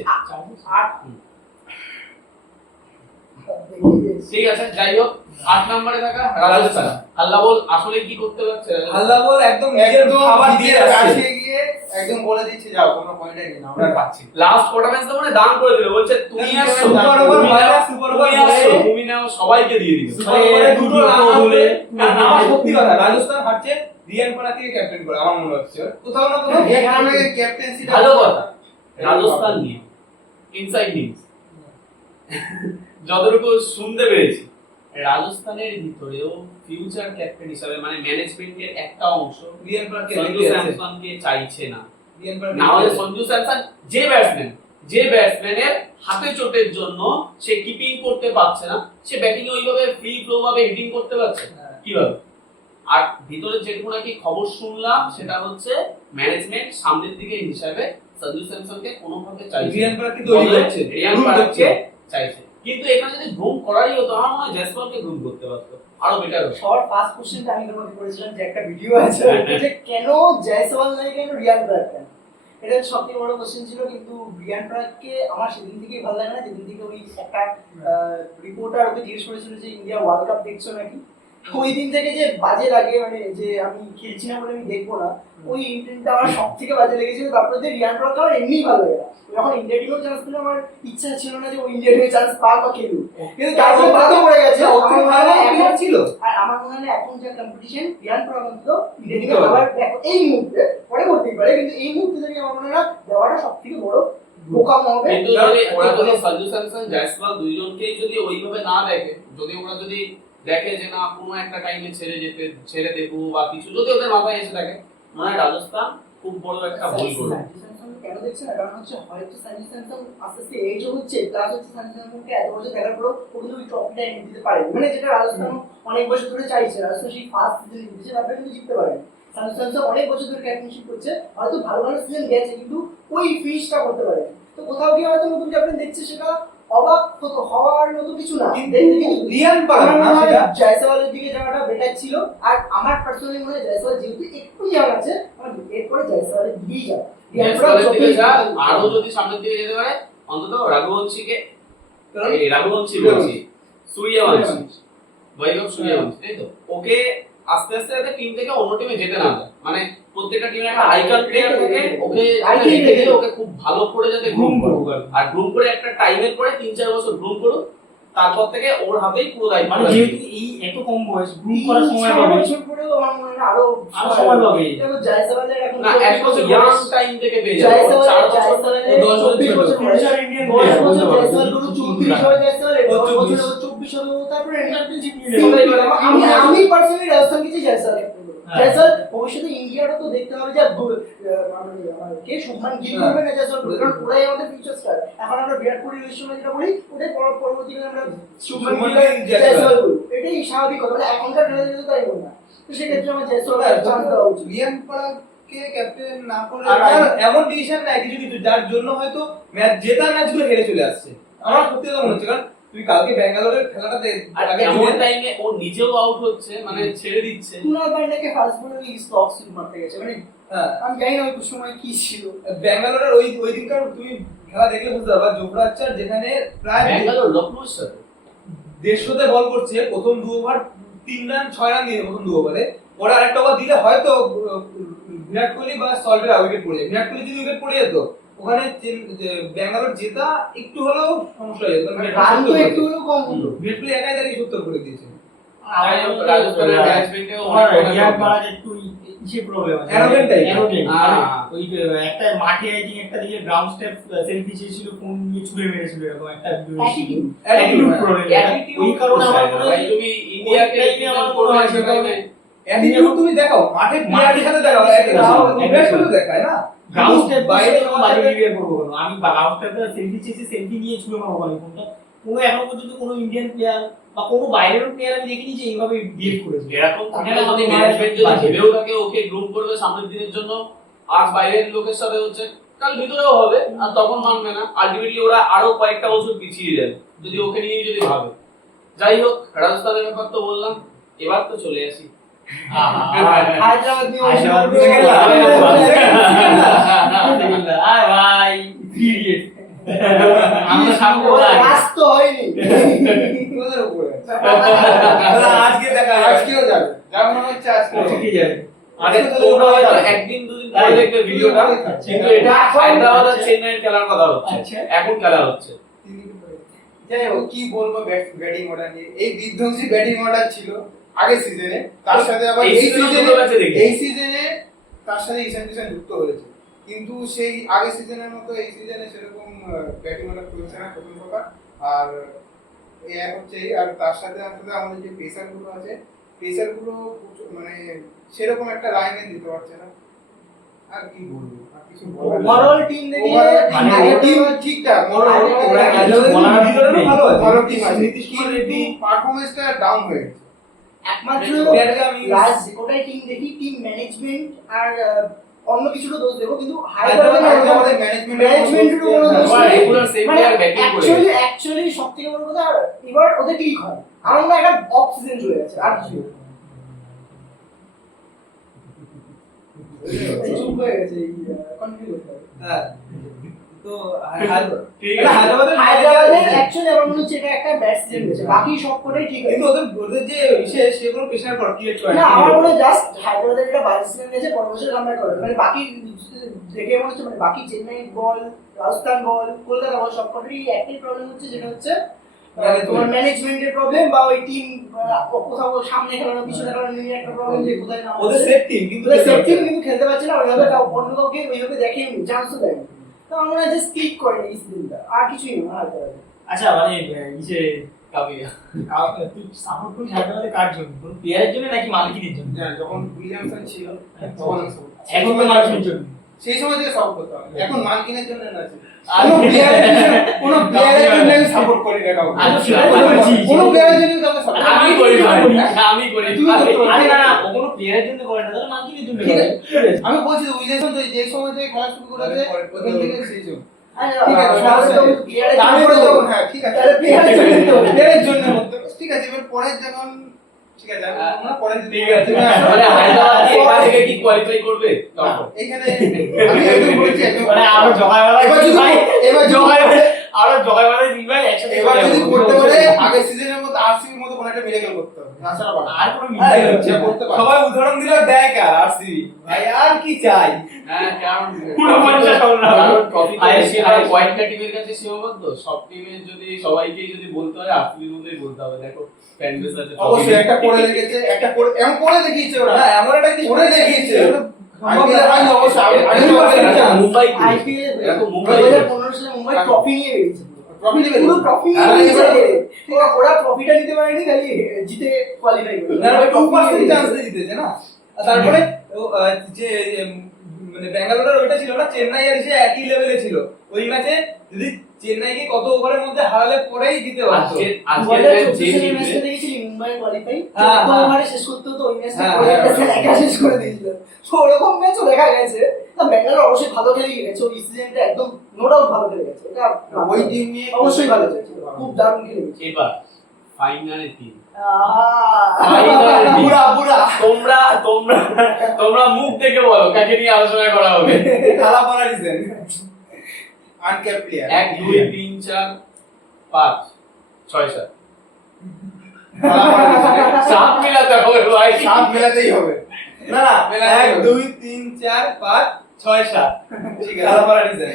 ঠিক আছে, যাই হোক 8 নম্বরে থাকা রাজস্থান, হাল্লা বল আসলে কি করতে পারছে? হাল্লা বল একদম নিজের একদম খাবার দিয়ে দিয়ে আসছে। কাছে গিয়ে একদম বলে দিচ্ছে যাও তোমরা পয়েন্টে নিয়ে নাও, আমরা খাচ্ছি। লাস্ট কোটা ম্যাচ তো মানে দান করে দিল, বলছে তুমি আসছো, সুপার ওভার তুমি হয় না, নাও, সুপার তুমি ওভার আসছো, বলে- তুমি নাও, সবাইকে দিয়ে দিল। সুপার ওভারে দুটো রান তুলে, আমার সত্যি কথা রাজস্থান হারছে রিয়ান পরাগকে ক্যাপ্টেন করে, আমার মনে হচ্ছে কোথাও না কোথাও এখানে ক্যাপ্টেন্সিটা ভালো কথা, রাজস্থান নিয়ে ইনসাইড নিউজ যতটুকু শুনতে পেরেছি, রাজস্থানের ভিতরেও ফিউচার ক্যাপ্টেন হিসাবে মানে ম্যানেজমেন্টের একটা অংশ রিয়ান পরাগকে সঞ্জু রেখে আছে। স্যামসনকে চাইছে না। রিয়ান পরাগ না হলে সঞ্জু স্যামসন যে ব্যাটসম্যানের হাতে চোটের জন্য সে কিপিং করতে পারছে না, সে ব্যাটিং এ ওইভাবে ফ্রি ফ্লো ভাবে হিটিং করতে পারছে না, কিভাবে? আর ভিতরে যেটুকু নাকি খবর শুনলাম সেটা হচ্ছে ম্যানেজমেন্ট সামনের দিকে হিসাবে সঞ্জু স্যামসনকে কোনোভাবে চাইছে রিয়ান পরাগকে তৈরি করছে, রিয়ান পরাগকে চাইছে। কিন্তু এখানে যদি গ্রুম করারই হতো আমার মনে হয় জয়সওয়ালকে গ্রুম করতে পারতো, আরো বেটার হতো। সবার ফার্স্ট কোশ্চেনটা আমি তোমাকে করেছিলাম যে একটা ভিডিও আছে যে কেন জয়সওয়াল নাই, কেন রিয়ান পরাগ কেন, এটা সবথেকে বড় কোশ্চেন ছিল। কিন্তু রিয়ান পরাগকে আমার সেদিন থেকেই ভালো লাগে না, যেদিন থেকে ওই একটা রিপোর্টার ওকে জিজ্ঞেস করেছিল যে ইন্ডিয়া ওয়ার্ল্ড কাপ দেখছো নাকি, ওই দিন থেকে যে বাজে লাগে, মানে যে আমি খেলছি না বলে আমি দেখবো না, ওই ইন্টেন্টটা আমার সব থেকে বাজে লেগেছিল। তারপরে যে রিয়ান পরাগ আমার এমনিই ভালো লাগে না, যখন ইন্ডিয়া টিমেও চান্স পেলে আমার ইচ্ছা ছিল না যে ওই ইন্ডিয়া টিমে চান্স পাক বা খেলুক, কিন্তু তারপরে বাদে পড়ে গেছে। আমার মনে হয় এখন ছিল আর আমার মনে হয় এখন যে কম্পিটিশন রিয়ান পরাগ অন্তত ইন্ডিয়া টিমে আবার দেখো এই মুহূর্তে পরে করতেই পারে, কিন্তু এই মুহূর্তে থেকে আমার মনে হয় দেওয়াটা সব থেকে বড় বোকামো হবে। কিন্তু যদি ওরা যদি সঞ্জু স্যামসন জয়সওয়াল দুইজনকেই যদি ওইভাবে না দেখে, যদি ওরা যদি দেখে যে না কোনো একটা টাইমে ছেড়ে দেবো বা কিছু যদি ওদের মাথায় এসে থাকে, মনে হয় রাজস্থান খুব বড় একটা ভুল করবে। সঞ্জু স্যামসন কেন দেখছে না, কারণ হচ্ছে হয়তো সঞ্জু স্যামসন আস্তে আস্তে এজও হচ্ছে, প্লাস হচ্ছে সঞ্জু স্যামসনকে এত বছর দেখার পরেও ও কিন্তু ওই ট্রফিটা এনে দিতে পারে, মানে যেটা রাজস্থান অনেক বছর ধরে চাইছে। রাজস্থান সেই ফার্স্ট সিজন জিতেছে, তারপরে কিন্তু জিততে পারে। সঞ্জু স্যামসন অনেক বছর ধরে ক্যাপ্টেনশিপ করছে, হয়তো ভালো ভালো সিজন গেছে কিন্তু ওই ফিনিশটা করতে পারে। তো কোথাও গিয়ে হয়তো নতুন ক্যাপ্টেন দেখছে, সেটা অবাক হতো হওয়ার মতো কিছু না। কিন্তু রিয়ান পরাগ না সেটা জয়সওয়ালের দিকে যাওয়াটা বেটার ছিল। আর আমার পার্সোনালি মনে হয় জয়সওয়াল যেহেতু একটু ইয়াং আছে, আমার এরপরে জয়সওয়ালের দিকেই যাবে। জয়সওয়ালের দিকে যা, আরো যদি সামনের দিকে যেতে পারে অন্তত রঘুবংশীকে, রঘুবংশী বলছি, সূর্যবংশী, বৈভব সূর্যবংশী, তাই তো, ওকে আস্তে আস্তে যাতে টিম থেকে অন্য টিমে যেতে না দেয়, মানে প্রত্যেকটা টিমের একটা আইকন প্লেয়ার থেকে ওকে রেখে দিয়ে ওকে খুব ভালো করে যাতে গ্রুম করুক, আর গ্রুম করে একটা টাইমের পরে 3-4 বছর গ্রুম করুক, তারপর থেকে ওর হাতেই পুরো দায়িত্ব। মানে যেহেতু এই এত কম বয়স গ্রুপ করার সময় পাবে, বছর পরেও আমার মনে হয় আরো সময় পাবে। দেখো জয়সওয়ালের এখন না এক বছর ইয়াং টাইম থেকে পেয়ে যাবে, 4 বছর 10 বছর ছিল। ফিউচার ইন্ডিয়ান বছর প্লেয়ার জয়সওয়াল গুলো 24 হয়, জয়সওয়াল 24 হলো, তারপরে চ্যাম্পিয়নশিপ নিয়ে নেবে। আমি পার্সোনালি রাজস্থানকে চাই জয়সওয়াল। জয়সওয়াল ভবিষ্যতে ইন্ডিয়ারও তো দেখতে হবে যে কে শুভমান গিল করবে না জয়সওয়াল, কারণ ওরাই আমাদের ফিউচার স্টার। এখন আমরা বিরাট কোহলি রোহিত শর্মা যেটা বলি, ওটাই পরবর্তীকালে আমরা শুভমান গিল জয়সওয়াল বলি, এটাই স্বাভাবিক কথা। মানে এখনকার খেলা যেতে তাই বল না, তো সেক্ষেত্রে আমার জয়সওয়ালকে চান্স দেওয়া উচিত। রিয়ান পরাগকে ক্যাপ্টেন না করে আর এমন ডিসিশন নেয় কিছু কিছু যার জন্য হয়তো ম্যাচ জেতা ম্যাচগুলো হেরে চলে আসছে। আমার সত্যি কথা মনে হচ্ছে, কারণ তুই কালকে ব্যাঙ্গালোরের খেলাটাতে আর আগে এমন টাইমে ও নিজেও আউট হচ্ছে, মানে ছেড়ে দিচ্ছে। কুনাল পান্ডেকে ফার্স্ট বলে স্টক সুইপ মারতে গেছে, মানে হ্যাঁ, আমি জানি না ওই সময় কি ছিল। ব্যাঙ্গালোরের ওই দিনকার তুমি খেলা দেখলে বুঝতে পারবা, জোফরা আর্চার যেখানে প্রায় ব্যাঙ্গালোর লখনৌর সাথে 150তে বল করছে, প্রথম 2 ওভার 3 রান 6 রান দিয়ে প্রথম 2 ওভারে, ওরা আরেকটা ওভার দিলে হয়তো বিরাট কোহলি বা সল্টের উইকেট পড়ে যায়। বিরাট কোহলি যদি উইকেট পড়ে যেত ওখানে ব্যাঙ্গালোর জেতা একটু হলেও সমস্যা হয়ে যেত, কারণ রান তো একটু হলেও কম হলো। বিরাট কোহলি একাই দাঁড়িয়ে 70 করে দিয়েছে। রাজস্থানের ম্যানেজমেন্টে আমার রিয়াদ মারাজ একটু ইসে প্রবলেম আছে, Arrogant type. Arrogant, হ্যাঁ। মানে ওই যে একটা মাঠে আই থিং একটা দিকে গ্রাউন্ড স্টেপ সেলফি চেয়েছিল, ফোন নিয়ে ছুঁড়ে মেরেছিল, এরকম একটা video ছিল। Attitude problem, ওই কারণে আমার মনে হয় তুমি ইন্ডিয়াকে আমার মনে হয় সেটা অ্যাটিটিউড তুমি দেখাও, মাঠে প্লেয়ারের সাথে দেখাও, বিরাট কোহলি দেখায় না গ্রাউন্ড স্টেপ বাইরে বাইরে তোমার বাজে সাথে- বিহেভ করবো কেন? আমি গ্রাউন্ড স্টেপে সেলফি চেয়েছি, সেলফি নিয়ে ছুঁড়ে মারবো কেন ফোনটা? কোনো এখনো পর্যন্ত কোনো ইন্ডিয়ান প্লেয়ার বা কোনো বাইরের প্লেয়ার আমি দেখিনি যে এইভাবে বিহেভ করেছে। এরকম থাকে না, যদি ম্যানেজমেন্ট যদি ভেবেও থাকে ওকে গ্রুম করবে সামনের দিনের জন্য, আর বাইরের লোকের সাথে হচ্ছে কাল ভিতরেও হবে, আর তখন মানবে না, আলটিমেটলি ওরা আরো কয়েকটা বছর পিছিয়ে যাবে যদি ওকে নিয়ে যদি ভাবে। যাই হোক, রাজস্থানের ব্যাপার তো বললাম, এবার তো চলে আসি হায়দ্রাবাদ নিয়ে হায়দ্রাবাদ অবশ্য নিয়ে বলবো। আয় ভাই, idiot। আমরা সামনে রাস তো হয়নি। ওদের উপরে আছে। আজকে দেখা আজকেও যাবে, যা মনে হচ্ছে আজকেও যাবে। ঠিক আছে। মানে তোমরা হয়তো একদিন দুদিন পরে দেখবে ভিডিওটা, কিন্তু এটা হায়দ্রাবাদ আর চেন্নাইয়ের খেলার কথা হচ্ছে, আচ্ছা। এখন খেলা হচ্ছে। যাই হোক, কি বলবো ব্যাটিং অর্ডার নিয়ে, এই বিধ্বংসী ব্যাটিং অর্ডার ছিল আগের সিজনে, তার সাথে আবার এই এই season এ সিজনে দুটো match এ দেখি। এই সিজনে তার সাথে ঈশান কিষান যুক্ত হয়েছে, কিন্তু সেই আগের সিজনের মতো এই সিজনে সেরকম ব্যাটিং অর্ডার চলছে না প্রথম কথা। আর এক হচ্ছে, আর তার সাথে সাথে আমাদের যে পেসার গুলো আছে, পেসার গুলো মানে সেরকম একটা লাইনে দিতে পারছে না। আর কি বলবো, আর কিছু বলার নেই। ওভারঅল টিম দেখে মানে আগের টিম ঠিকঠাক, ওরা ভালো ভালো টিম আছে, কিন্তু পারফরম্যান্সটা ডাউন হয়ে গেছে। একমাত্র প্লেয়ারকে আমি রাজ ওটাই টিম দেখি, টিম ম্যানেজমেন্ট আর অন্য কিছুটা দোষ দেবো, কিন্তু হায়দ্রাবাদের হায়দ্রাবাদের ম্যানেজমেন্টের কোনো দোষ ওরা নেই। রেগুলার সেম মানে প্লেয়ার ব্যাটিং করে অ্যাকচুয়ালি সবথেকে বড় কথা, এবার ওদের ক্লিক হয়, আমার মনে হয় একটা অফ সিজন চলে গেছে, আর কিছু না। এই চুপ হয়ে গেছে, কন্টিনিউ করতে হবে। হ্যাঁ, তো ঠিক আছে। হায়দ্রাবাদের অ্যাকচুয়ালি আমার মনে হচ্ছে এটা একটা ব্যাড সিজন হয়েছে, বাকি সব কটাই ঠিক আছে। কিন্তু ওদের যে সেগুলো প্রেশার ক্রিয়েট করে না, আমার মনে হয় জাস্ট হায়দ্রাবাদের একটা বাজে সিজন গেছে, পরের বছর কামব্যাক করবে, মানে বাকি দেখে মনে হচ্ছে, মানে বাকি চেন্নাই বল, রাজস্থান বল, কলকাতা বল, সব কটারই একটাই প্রবলেম হচ্ছে, যেটা হচ্ছে তোমার ম্যানেজমেন্টের প্রবলেম, বা ওই টিম কোথাও সামনে খেলানো পিছনে খেলানো নিয়ে একটা প্রবলেম, যে কোথায় না ওদের সেফ টিম, কিন্তু সেফ টিম কিন্তু খেলতে পারছে না ওইভাবে, অন্য কাউকে ওইভাবে দেখেনি, চান্সও দেয়নি। তো আমার মনে হয় জাস্ট ক্লিক করে এই সিজনটা, আর কিছুই না হায়দ্রাবাদে। আচ্ছা, মানে ইসে কাবিয়া তুই সাপোর্ট করিস হায়দ্রাবাদে কার জন্য? কোন প্লেয়ারের জন্য নাকি মালিকিনের জন্য? হ্যাঁ, যখন উইলিয়ামসন ছিল তখন আমি support করতাম। এখন তো মালিকিনের জন্য। সেই সময় থেকে সাপোর্ট করতাম, এখন মার্কিনের জন্য না। আর কোনো প্লেয়ারের জন্য আমি সাপোর্ট করি না কাউকে, আচ্ছা, সেটা তো বলছি। কোনো প্লেয়ারের জন্য কাউকে সাপোর্ট আমি করি ভাই, আমি করি। তুমি করতে পারো। আরে না না, ও কোনো প্লেয়ারের জন্য করে না, তাহলে মালিকিনের জন্য ঠিক করে। আছে। আমি বলছি উইলিয়ামসন যে সময় থেকে খেলা শুরু করেছে ওখান থেকে সেই সময়। আরে ঠিক আছে, তারপরে যখন হ্যাঁ ঠিক আছে প্লেয়ারের জন্য হতো। ঠিক আছে, এবার পরের যখন ঠিক আছে আমরা পরে ঠিক আছে, মানে হায়দ্রাবাদ এখান থেকে কি কোয়ালিফাই করবে তখন? এখানে আমি একদম বলছি একদম মানে আরো জগাইবেলা এবার যদি আরো জগাইবেলা দিন ভাই একসাথে এবার চলে যদি যাবো। করতে পারে আগের সিজনের মতো আরসিবির মতো কোনো একটা মিরাকেল করতে হবে, তাছাড়া পারবে না। আর কোনো মিলাই হচ্ছে যে করতে পারে সবাই উদাহরণ দিল দেখ আর আরসিবি ভাই, আর কি চাই? হ্যাঁ, কারণ পুরো 50 হল না। কারণ ট্রফি তো আইএসএল বেশিরভাগ কয়েকটা টিমের কাছে সীমাবদ্ধ, সব টিমের যদি সবাইকেই যদি বলতে হয় আরসিবির মতোই বলতে হবে। দেখো ফ্যান বেস আছে, অবশ্যই একটা করে দেখেছে, একটা করে এমন করে দেখিয়েছে ওরা, না, এমন একটা কিছু করে দেখিয়েছে সম্ভব IPL না। হয় অবশ্যই আমি মুম্বাই আইপিএল এরকম মুম্বাই 2015 সালে মুম্বাই ট্রফি নিয়ে বেরিয়েছে, ট্রফি নেবে পুরো ট্রফি নিয়ে আর বেরিয়েছে। এবার- ওরা ট্রফিটা নিতে পারেনি, খালি জিতে কোয়ালিফাই করে। না, 2% চান্স দিয়ে জিতেছে না। আর তারপরে যে মানে ব্যাঙ্গালোরের ওইটা ছিল না, চেন্নাই আর এসে একই লেভেলে ছিল। ওই ম্যাচে যদি চেন্নাইকে কত ওভারের মধ্যে হারালে পরেই জিতে পারতো। আজকে 2014 যে সালের জিতবে ম্যাচটা দেখেছিলি, মুম্বাই কোয়ালিফাই হ্যাঁ, হ্যাঁ। ওভারে শেষ করতে হতো, ওই ম্যাচটা হ্যাঁ, করে হ্যাঁ। একা শেষ করে দিয়েছিল। তো ওরকম ম্যাচও দেখা গেছে। না, ব্যাঙ্গালোর অবশ্যই ভালো খেলে গেছে, ওই সিজনটা একদম নো ডাউট ভালো খেলে গেছে, এটা ওই টিম নিয়ে অবশ্যই ভালো খেলেছে, খুব দারুণ খেলে গেছে। এবার ফাইনালে টিম বুড়া বুড়া তোমরা তোমরা তোমরা মুখ থেকে বলো কাকে নিয়ে আলোচনা করা হবে। খেলা পড়া রিজন আনক্যাপ প্লেয়ার 1 2 3 4 5 6 7 সাত মিলাতে হবে ভাই। সাত মেলাতেই হবে। না না মেলাতেই 1 হবে। 2 3 4 5 6 7 ঠিক আছে খেলা পড়া রিজন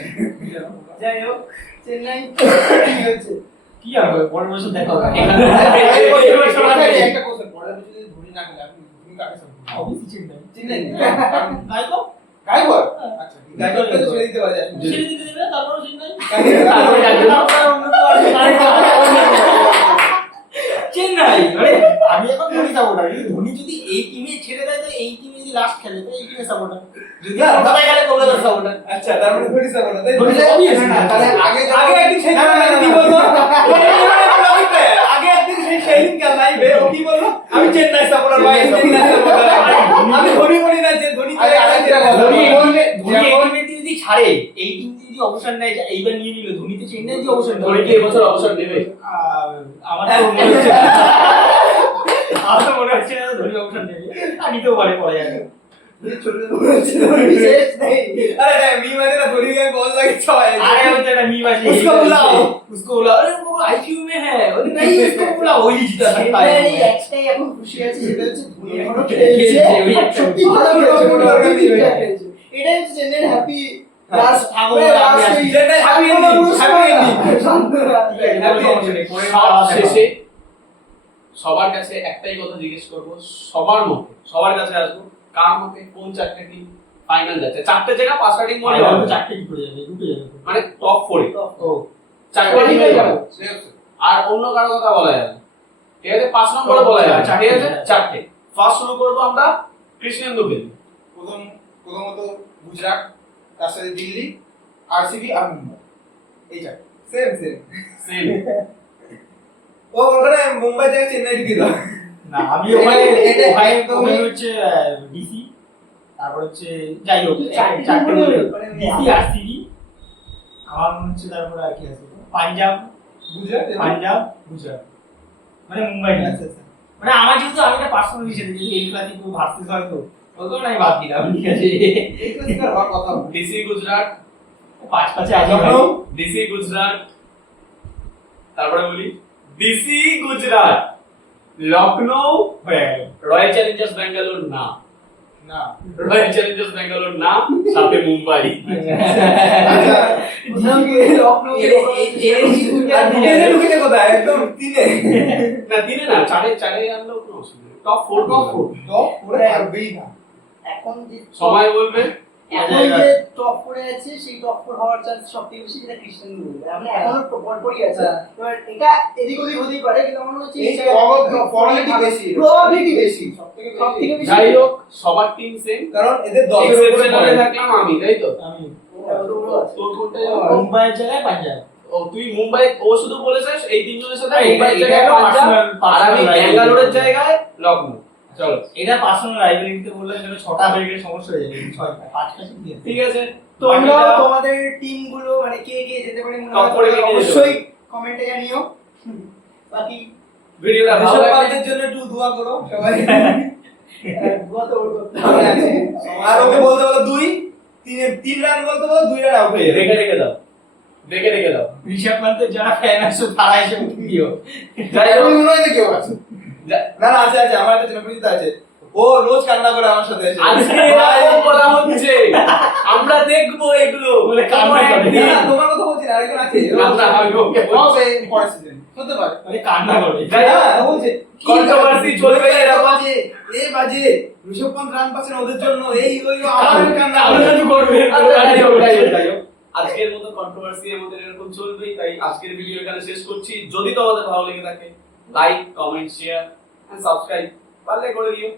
যাই হোক, চেন্নাই কি হচ্ছে কি আর হবে, পরের বছর দেখা হবে। একটা কোশ্চেন, পরের বছর যদি ধোনি না খেলে আপনি তুমি কাকে সাপোর্ট করবেন? অবশ্যই চেন্নাই। চেন্নাই। তাই তো গায়কোয়াড়? আচ্ছা ঠিক আছে। গাইডকে তো ছেড়ে দিতে পারে ছেড়ে দিতে দেবে, তারপরে চেন্নাই। তারপরে যাবে। তারপরে অন্য কেউ আসবে, চেন্নাই। মানে আমি এখন ধোনি সাপোর্টার, ধোনি যদি এই টিমে ছেড়ে দেয় তো এই টিমে যদি লাস্ট খেলে তো এই টিমে সাপোর্টার, যদি কলকাতায় খেলে কলকাতার সাপোর্টার। আচ্ছা তার মানে ধোনি সাপোর্টার তাই ধোনি তো? obvious। না, না, তাহলে আগে আগে একদিন সেই কি বলতো আগে একদিন সেই দিন কাল লাইভে ও কি বললো আমি চেন্নাই সাপোর্টার ভাই চেন্নাই সাপোর্টার আমি ধোনি বলি না যে ধোনি আরে, আরেকটা কথা, ধোনি এই যেমন- টিমে- ধোনি এই টিমে যদি ছাড়ে, এই টিম যদি অবসর নেয়, যে এইবার নিয়ে নিল ধোনি, তো চেন্নাই যদি অবসর নেয়, ধোনি কি এবছর অবসর নেবে? আমার তো মনে হচ্ছে না। আমার তো মনে হচ্ছে না ধোনি অবসর নেবে, আর নিতেও পারে পরে যাবে। শেষ নেই। अरे नहीं मी मैंने ना धोनी का बॉल लगी छाया अरे वो तेरा मीम ऐसे उसको यही बुलाओ करते हैं। उसको बुलाओ, अरे वो आईक्यू में है, अरे नहीं इसको बुलाओ, वही जीता सकता है। চেন্নাইয়ের এই একটাই এখন খুশি আছে, সেটা হচ্ছে ধোনি এখনো খেলছে, খেলছে, ওই একটা সত্যি খুশি। ভালো খেলছে, ওটা ওটা ওটা ঠিকঠাক খেলছে। এটাই হচ্ছে চেন্নাইয়ের হ্যাপি লাস্ট থাকো, আমি আসি। Chennai happy ending, happy ending। শেষে সবার কাছে একটাই কথা জিজ্ঞেস করব, সবার মতে, সবার কাছে আসবো, কার মতে কোন চারটে টিম ফাইনাল যাচ্ছে? চারটে জায়গা পাঁচটা টিম মনে ফাইনাল হবে, চারটে কি করে যাবে, দুটো যাবে তো। মানে টপ 4 ও চারটে টিম যাবে। আর অন্য কারো কথা বলা যাবে না। ঠিক আছে, 5 নম্বরে বলা যাবে, ঠিক আছে? চারটে। ফার্স্ট শুরু করব আমরা কৃষ্ণেন্দুকে। প্রথমত গুজরাট, তার সাথে দিল্লি, আরসিবি আর মুম্বাই, এই চারটে। Same same same. वो बोल रहा है मुंबई जाके चेन्नई टिके दाও না, আমি ওখানে এটা- ওখানে এটা- ওখানে হচ্ছে ডিসি, তারপর হচ্ছে যাই হোক চারটে চারটে team বলে মানে ডিসি আরসিবি, আমার মনে হচ্ছে তারপর আর কি আছে, পাঞ্জাব, गुजरात পাঞ্জাব, গুজরাট, মানে মুম্বাই না। अच्छा अच्छा মানে আমার যেহেতু আমি একটা পার্সোনাল হিসেবে যদি এই ক্লাসিক ভার্সেস হয় তো ওকেও আমি বাদ দিলাম, ঠিক আছে? এই তো স্যার হওয়ার কথা। ডিসি গুজরাট, পাঁচ পাঁচে আছে ভাই। লখনৌ ডিসি গুজরাট, তারপরে বলি ডিসি গুজরাট, লখনৌ, হয়ে গেল। রয়্যাল চ্যালেঞ্জার্স ব্যাঙ্গালোর না, না, রয়্যাল চ্যালেঞ্জার্স ব্যাঙ্গালোর না, সাথে মুম্বাই। আচ্ছা, কোথাও গিয়ে লখনৌ কে আর তিনে ঢুকে কোথায় একদম তিনে না দিনে না, চারে চারে আনলেও কোনো অসুবিধা নেই। টপ 4 টপ 4 টপ 4 থাকবেই না। এখন যে সময় বলবে। এখন যে টপ করে আছে, সেই টপ 4 হওয়ার চান্স সবথেকে বেশি যেটা ক্রিশ্চিয়ান বলবে। আমরা এখনো পরপরই আছে, এবার এটা এদিক ওদিক হতেই পারে, কিন্তু আমার মনে হচ্ছে এই probability বেশি, প্রবাবিলিটি বেশি, সবথেকে সবথেকে বেশি। যাই হোক, সবার টিম সেম, কারণ এদের 10 এর উপরে এক্সেপশনালে পড়ে থাকলাম আমি, তাই তো? আমি তোর কোনটা? মুম্বাইয়ের জায়গায় পাঞ্জাব। ও তুই মুম্বাই, ও শুধু বলেছিস এই তিনজনের সাথে এটা- মুম্বাইয়ের এটা জায়গায় একটা পাঞ্জাব, personal আর আমি rivalry। ব্যাঙ্গালোরের জায়গায় লখনৌ। চলো এটা পার্সোনাল রাইভালরিতে বললে যেন 6টা হয়ে গেলে সমস্যা হয়ে যাবে, 6টা 5টা কি আছে? ঠিক আছে, তোমরা বাকিটা- তোমাদের টিম গুলো মানে কে কে যেতে পারে মনে Top four এ কে কে যেতে অবশ্যই কমেন্টে জানিও। বাকি ভিডিওটা ভালো ঋষভ লাগলে পান্তের জন্য একটু দোয়া করো সবাই দুয়া তো ওর করতে আমি হবে। আছি। আর ওকে বলতে বলো 2 3 রান বলতে বলো 2 রান আউট হয়ে যাবে রেখে রেখে দাও, রেখে রেখে দাও। ঋষভ পান্তের যারা ফ্যান আছে তারা এসে দিও। যাই এখন হোক, মনে হয় না কেউ আছে। না না আছে আছে আমার একটা জনপ্রিয়তা আছে ও রোজ কান্না করে আমার সাথে এসে আজকে এরকম বলা হচ্ছে, আমরা দেখবো এগুলো বলে কান্না করে। একদিন। না, তোমার কথা বলছি না আরেকজন আছে না, না, আমি ওকে বলছি। হবে পরের সিজন হতে পারে। মানে কান্না করে। যাই হোক, হ্যাঁ, ও বলছে Controversy চলবে এরকম। বাজে এই বাজে ঋষভ পান্ত রান পাচ্ছেন ওদের জন্য এই ওই আমার কান্না কান্না তো করবে। যাই হোক, যাই হোক, যাই হোক। আজকের মতো কন্ট্রোভার্সি আমাদের এরকম চলবেই, তাই আজকের ভিডিও এখানে শেষ করছি। যদি তোমাদের ভালো লেগে থাকে, like, comment, share and subscribe পারলে করে দিও।